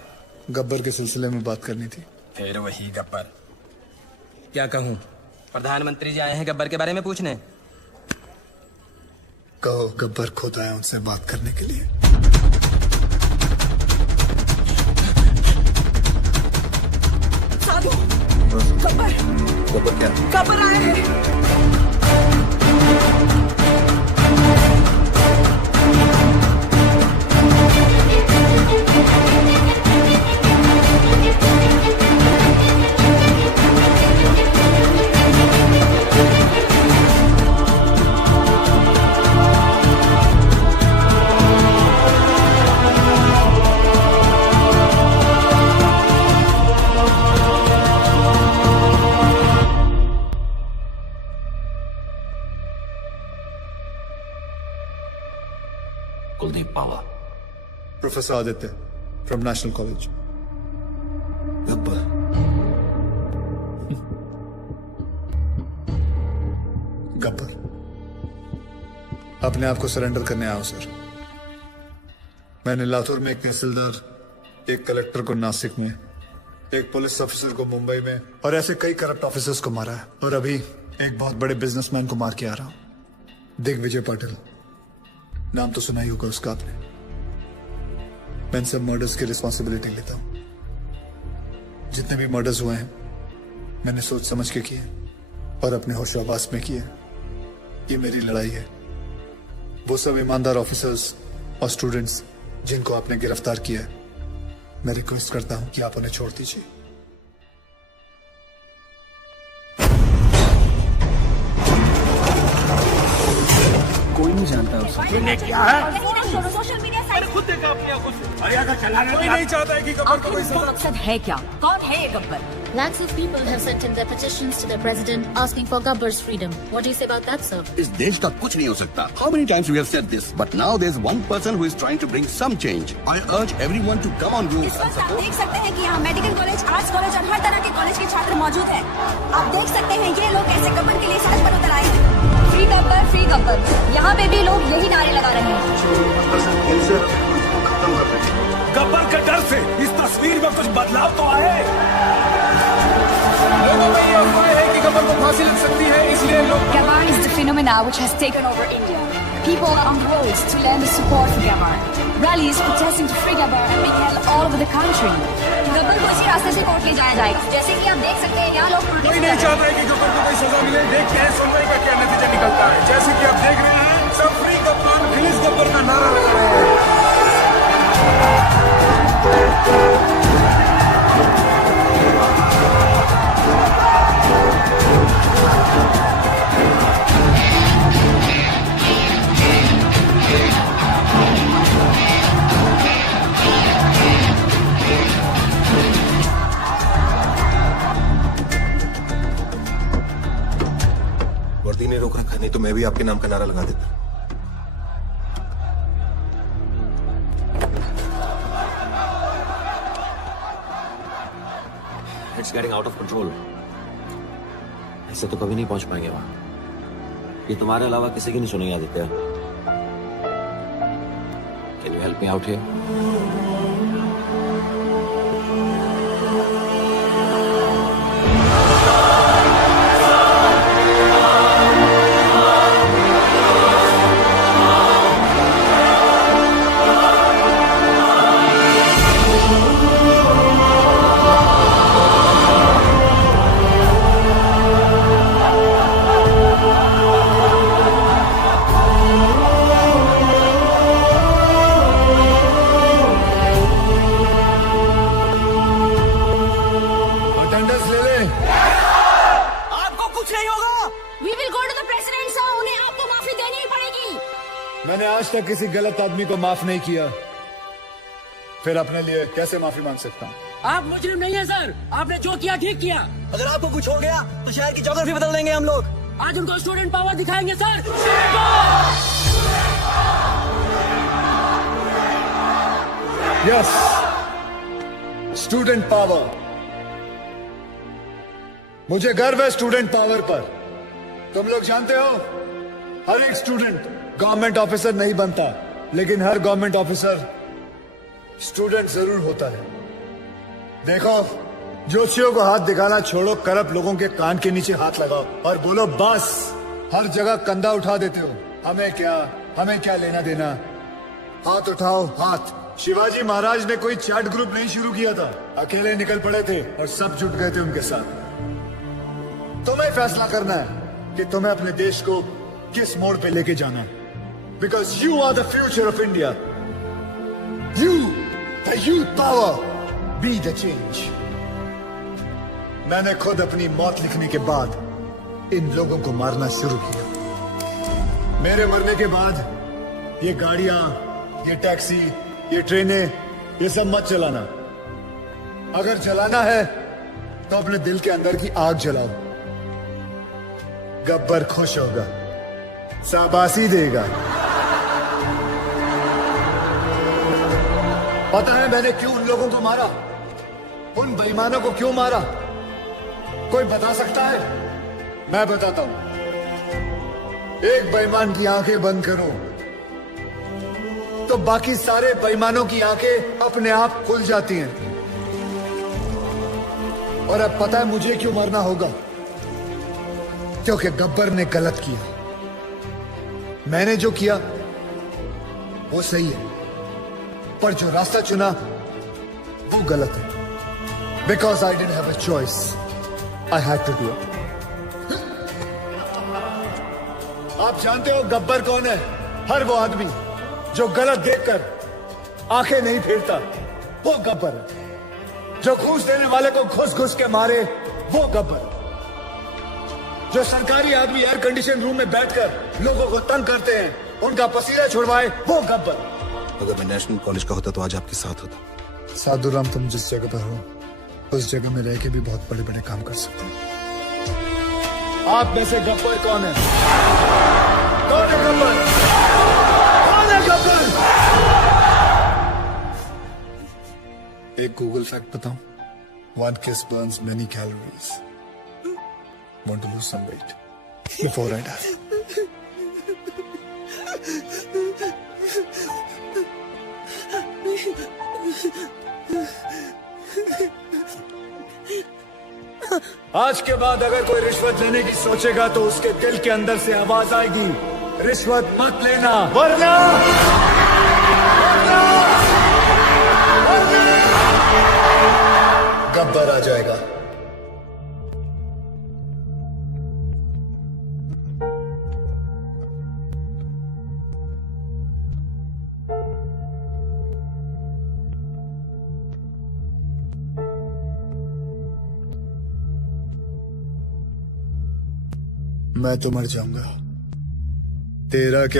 गब्बर के सिलसिले में बात करनी थी। फिर वही गब्बर। क्या कहूँ? प्रधानमंत्री जी आए हैं गब्बर के बारे में पूछने। कहो गब्बर खुद आया उनसे बात करने के लिए। साधु, गब्बर गब्बर क्या? गब्बर आए हैं। Kuldeep Pawa. Professor Aditya from national college. Gabbar. Gabbar अपने आप को सरेंडर करने आया हूं सर। मैंने लातूर में एक तहसीलदार एक कलेक्टर को नासिक में, एक पुलिस ऑफिसर को मुंबई में, और ऐसे कई करप्ट ऑफिसर्स को मारा है। और अभी एक बहुत बड़े बिजनेसमैन को मार के आ रहा हूं, दिग्विजय पाटिल। नाम तो सुना ही होगा उसका आपने। मैं इन सब मर्डर्स की रिस्पॉन्सिबिलिटी लेता हूं। जितने भी मर्डर्स हुए हैं मैंने सोच समझ के किए और अपने होशाबास में किए। ये मेरी लड़ाई है। वो सब ईमानदार ऑफिसर्स और स्टूडेंट्स जिनको आपने गिरफ्तार किया है, मैं रिक्वेस्ट करता हूं कि आप उन्हें छोड़ दीजिए। कोई नहीं जानता उसे। क्या है? सोशल मीडिया साइट खुद देखा अपनी आंखों से। अरे अगर चलाने कोई नहीं चाहता है कि गब्बर को कोई सजा। मकसद है क्या? कौन है ये Gabbar? Lakhs of people have sent in their petitions to their president asking for Gabbar's freedom. What do you say about that, sir? इस देश का कुछ नहीं हो सकता. How many times we have said this? But now there's one person who is trying to bring some change. I urge everyone to come on board. इस वक्त आप देख सकते हैं कि यहाँ मेडिकल कॉलेज, आर्ट्स कॉलेज और हर तरह के कॉलेज के छात्र मौजूद हैं। आप देख सकते हैं ये लोग कैसे गब्बर के लिए सड़क पर उतर आए हैं। Free Gabbar, free Gabbar. यहाँ पे भी लोग यही नारे लगा रहे हैं। गब्बर के डर से इस तस्वीर में कुछ बदलाव तो आए। लोगों में ये अफवाह है कि गब्बर को फांसी लग सकती है, इसलिए लोग Gabbar is the phenomena which has taken over India. People are on the roads to lend their support for Gabbar. Rallies protesting to free Gabbar are being held all over the country. Gabbar को इसी रास्ते से court ले जाया जाएगा। जैसे कि आप देख सकते हैं यहाँ लोग कोई नहीं चाहता है कि गब्बर को कोई सजा मिले। देखते हैं सुनवाई का क्या नतीजा निकलता है। जैसे कि आप देख रहे हैं, सब फ्री गब्बर, रिलीज गब्बर का नारा लगा रहे हैं। वर्दी ने रोक रखा, नहीं तो मैं भी आपके नाम का नारा लगा देता। It's getting out of control. ऐसे तो कभी नहीं पहुंच पाएंगे वहां। ये तुम्हारे अलावा किसी की नहीं सुनेंगे Aditya. Can you help me out here? मैंने आज तक किसी गलत आदमी को माफ नहीं किया, फिर अपने लिए कैसे माफी मांग सकता हूँ? आप मुजरिम नहीं है सर, आपने जो किया ठीक किया। अगर आपको कुछ हो गया तो शहर की ज्योग्राफी बदल देंगे हम लोग। आज उनको स्टूडेंट पावर दिखाएंगे सर। Yes, student power. मुझे गर्व है स्टूडेंट पावर पर। तुम लोग जानते हो, हर एक स्टूडेंट गवर्नमेंट ऑफिसर नहीं बनता, लेकिन हर गवर्नमेंट ऑफिसर स्टूडेंट जरूर होता है। देखो, जोशियों को हाथ दिखाना छोड़ो, करप्ट लोगों के कान के नीचे हाथ लगाओ और बोलो बस। हर जगह कंधा उठा देते हो, हमें क्या लेना देना। हाथ उठाओ, हाथ। शिवाजी महाराज ने कोई चैट ग्रुप नहीं शुरू किया था, अकेले निकल पड़े थे और सब जुट गए थे उनके साथ। तुम्हें फैसला करना है कि तुम्हें अपने देश को किस मोड़ पे लेके जाना है, because you are the future of India. You, the youth power, be the change. मैंने खुद अपनी मौत लिखने के बाद इन लोगों को मारना शुरू किया। मेरे मरने के बाद ये गाड़ियां, ये टैक्सी, ये ट्रेनें, ये सब मत चलाना। अगर जलाना है तो अपने दिल के अंदर की आग जलाओ। गब्बर खुश होगा, शाबाशी देगा। पता है मैंने क्यों उन लोगों को मारा, उन बेईमानों को क्यों मारा? कोई बता सकता है? मैं बताता हूं। एक बेईमान की आंखें बंद करो तो बाकी सारे बेईमानों की आंखें अपने आप खुल जाती हैं। और अब पता है मुझे क्यों मरना होगा? क्योंकि गब्बर ने गलत किया। मैंने जो किया वो सही है, पर जो रास्ता चुना वो गलत है। Because I didn't have a choice, I had to do it. आप जानते हो गब्बर कौन है? हर वो आदमी जो गलत देखकर आंखें नहीं फेरता, वो गब्बर है। जो घूस देने वाले को घुस घुस के मारे, वो गब्बर। जो सरकारी आदमी एयर कंडीशन रूम में बैठकर लोगों को तंग करते हैं, उनका पसीना छुड़वाए, वो गब्बर। अगर मैं नेशनल कॉलेज का होता तो आज आपके साथ होता। साधुराम, तुम जिस जगह पर हो उस जगह में रह के भी बहुत बड़े बड़े काम कर सकते हो। आप में से गब्बर कौन है? कौन है गब्बर? कौन है गब्बर? एक गूगल फैक्ट बताऊं? One kiss burns many calories. Want to lose some weight before I die? आज के बाद अगर कोई रिश्वत लेने की सोचेगा तो उसके दिल के अंदर से आवाज आएगी, रिश्वत मत लेना, वरना गब्बर आ जाएगा। मैं तो मर जाऊंगा, तेरा क्या?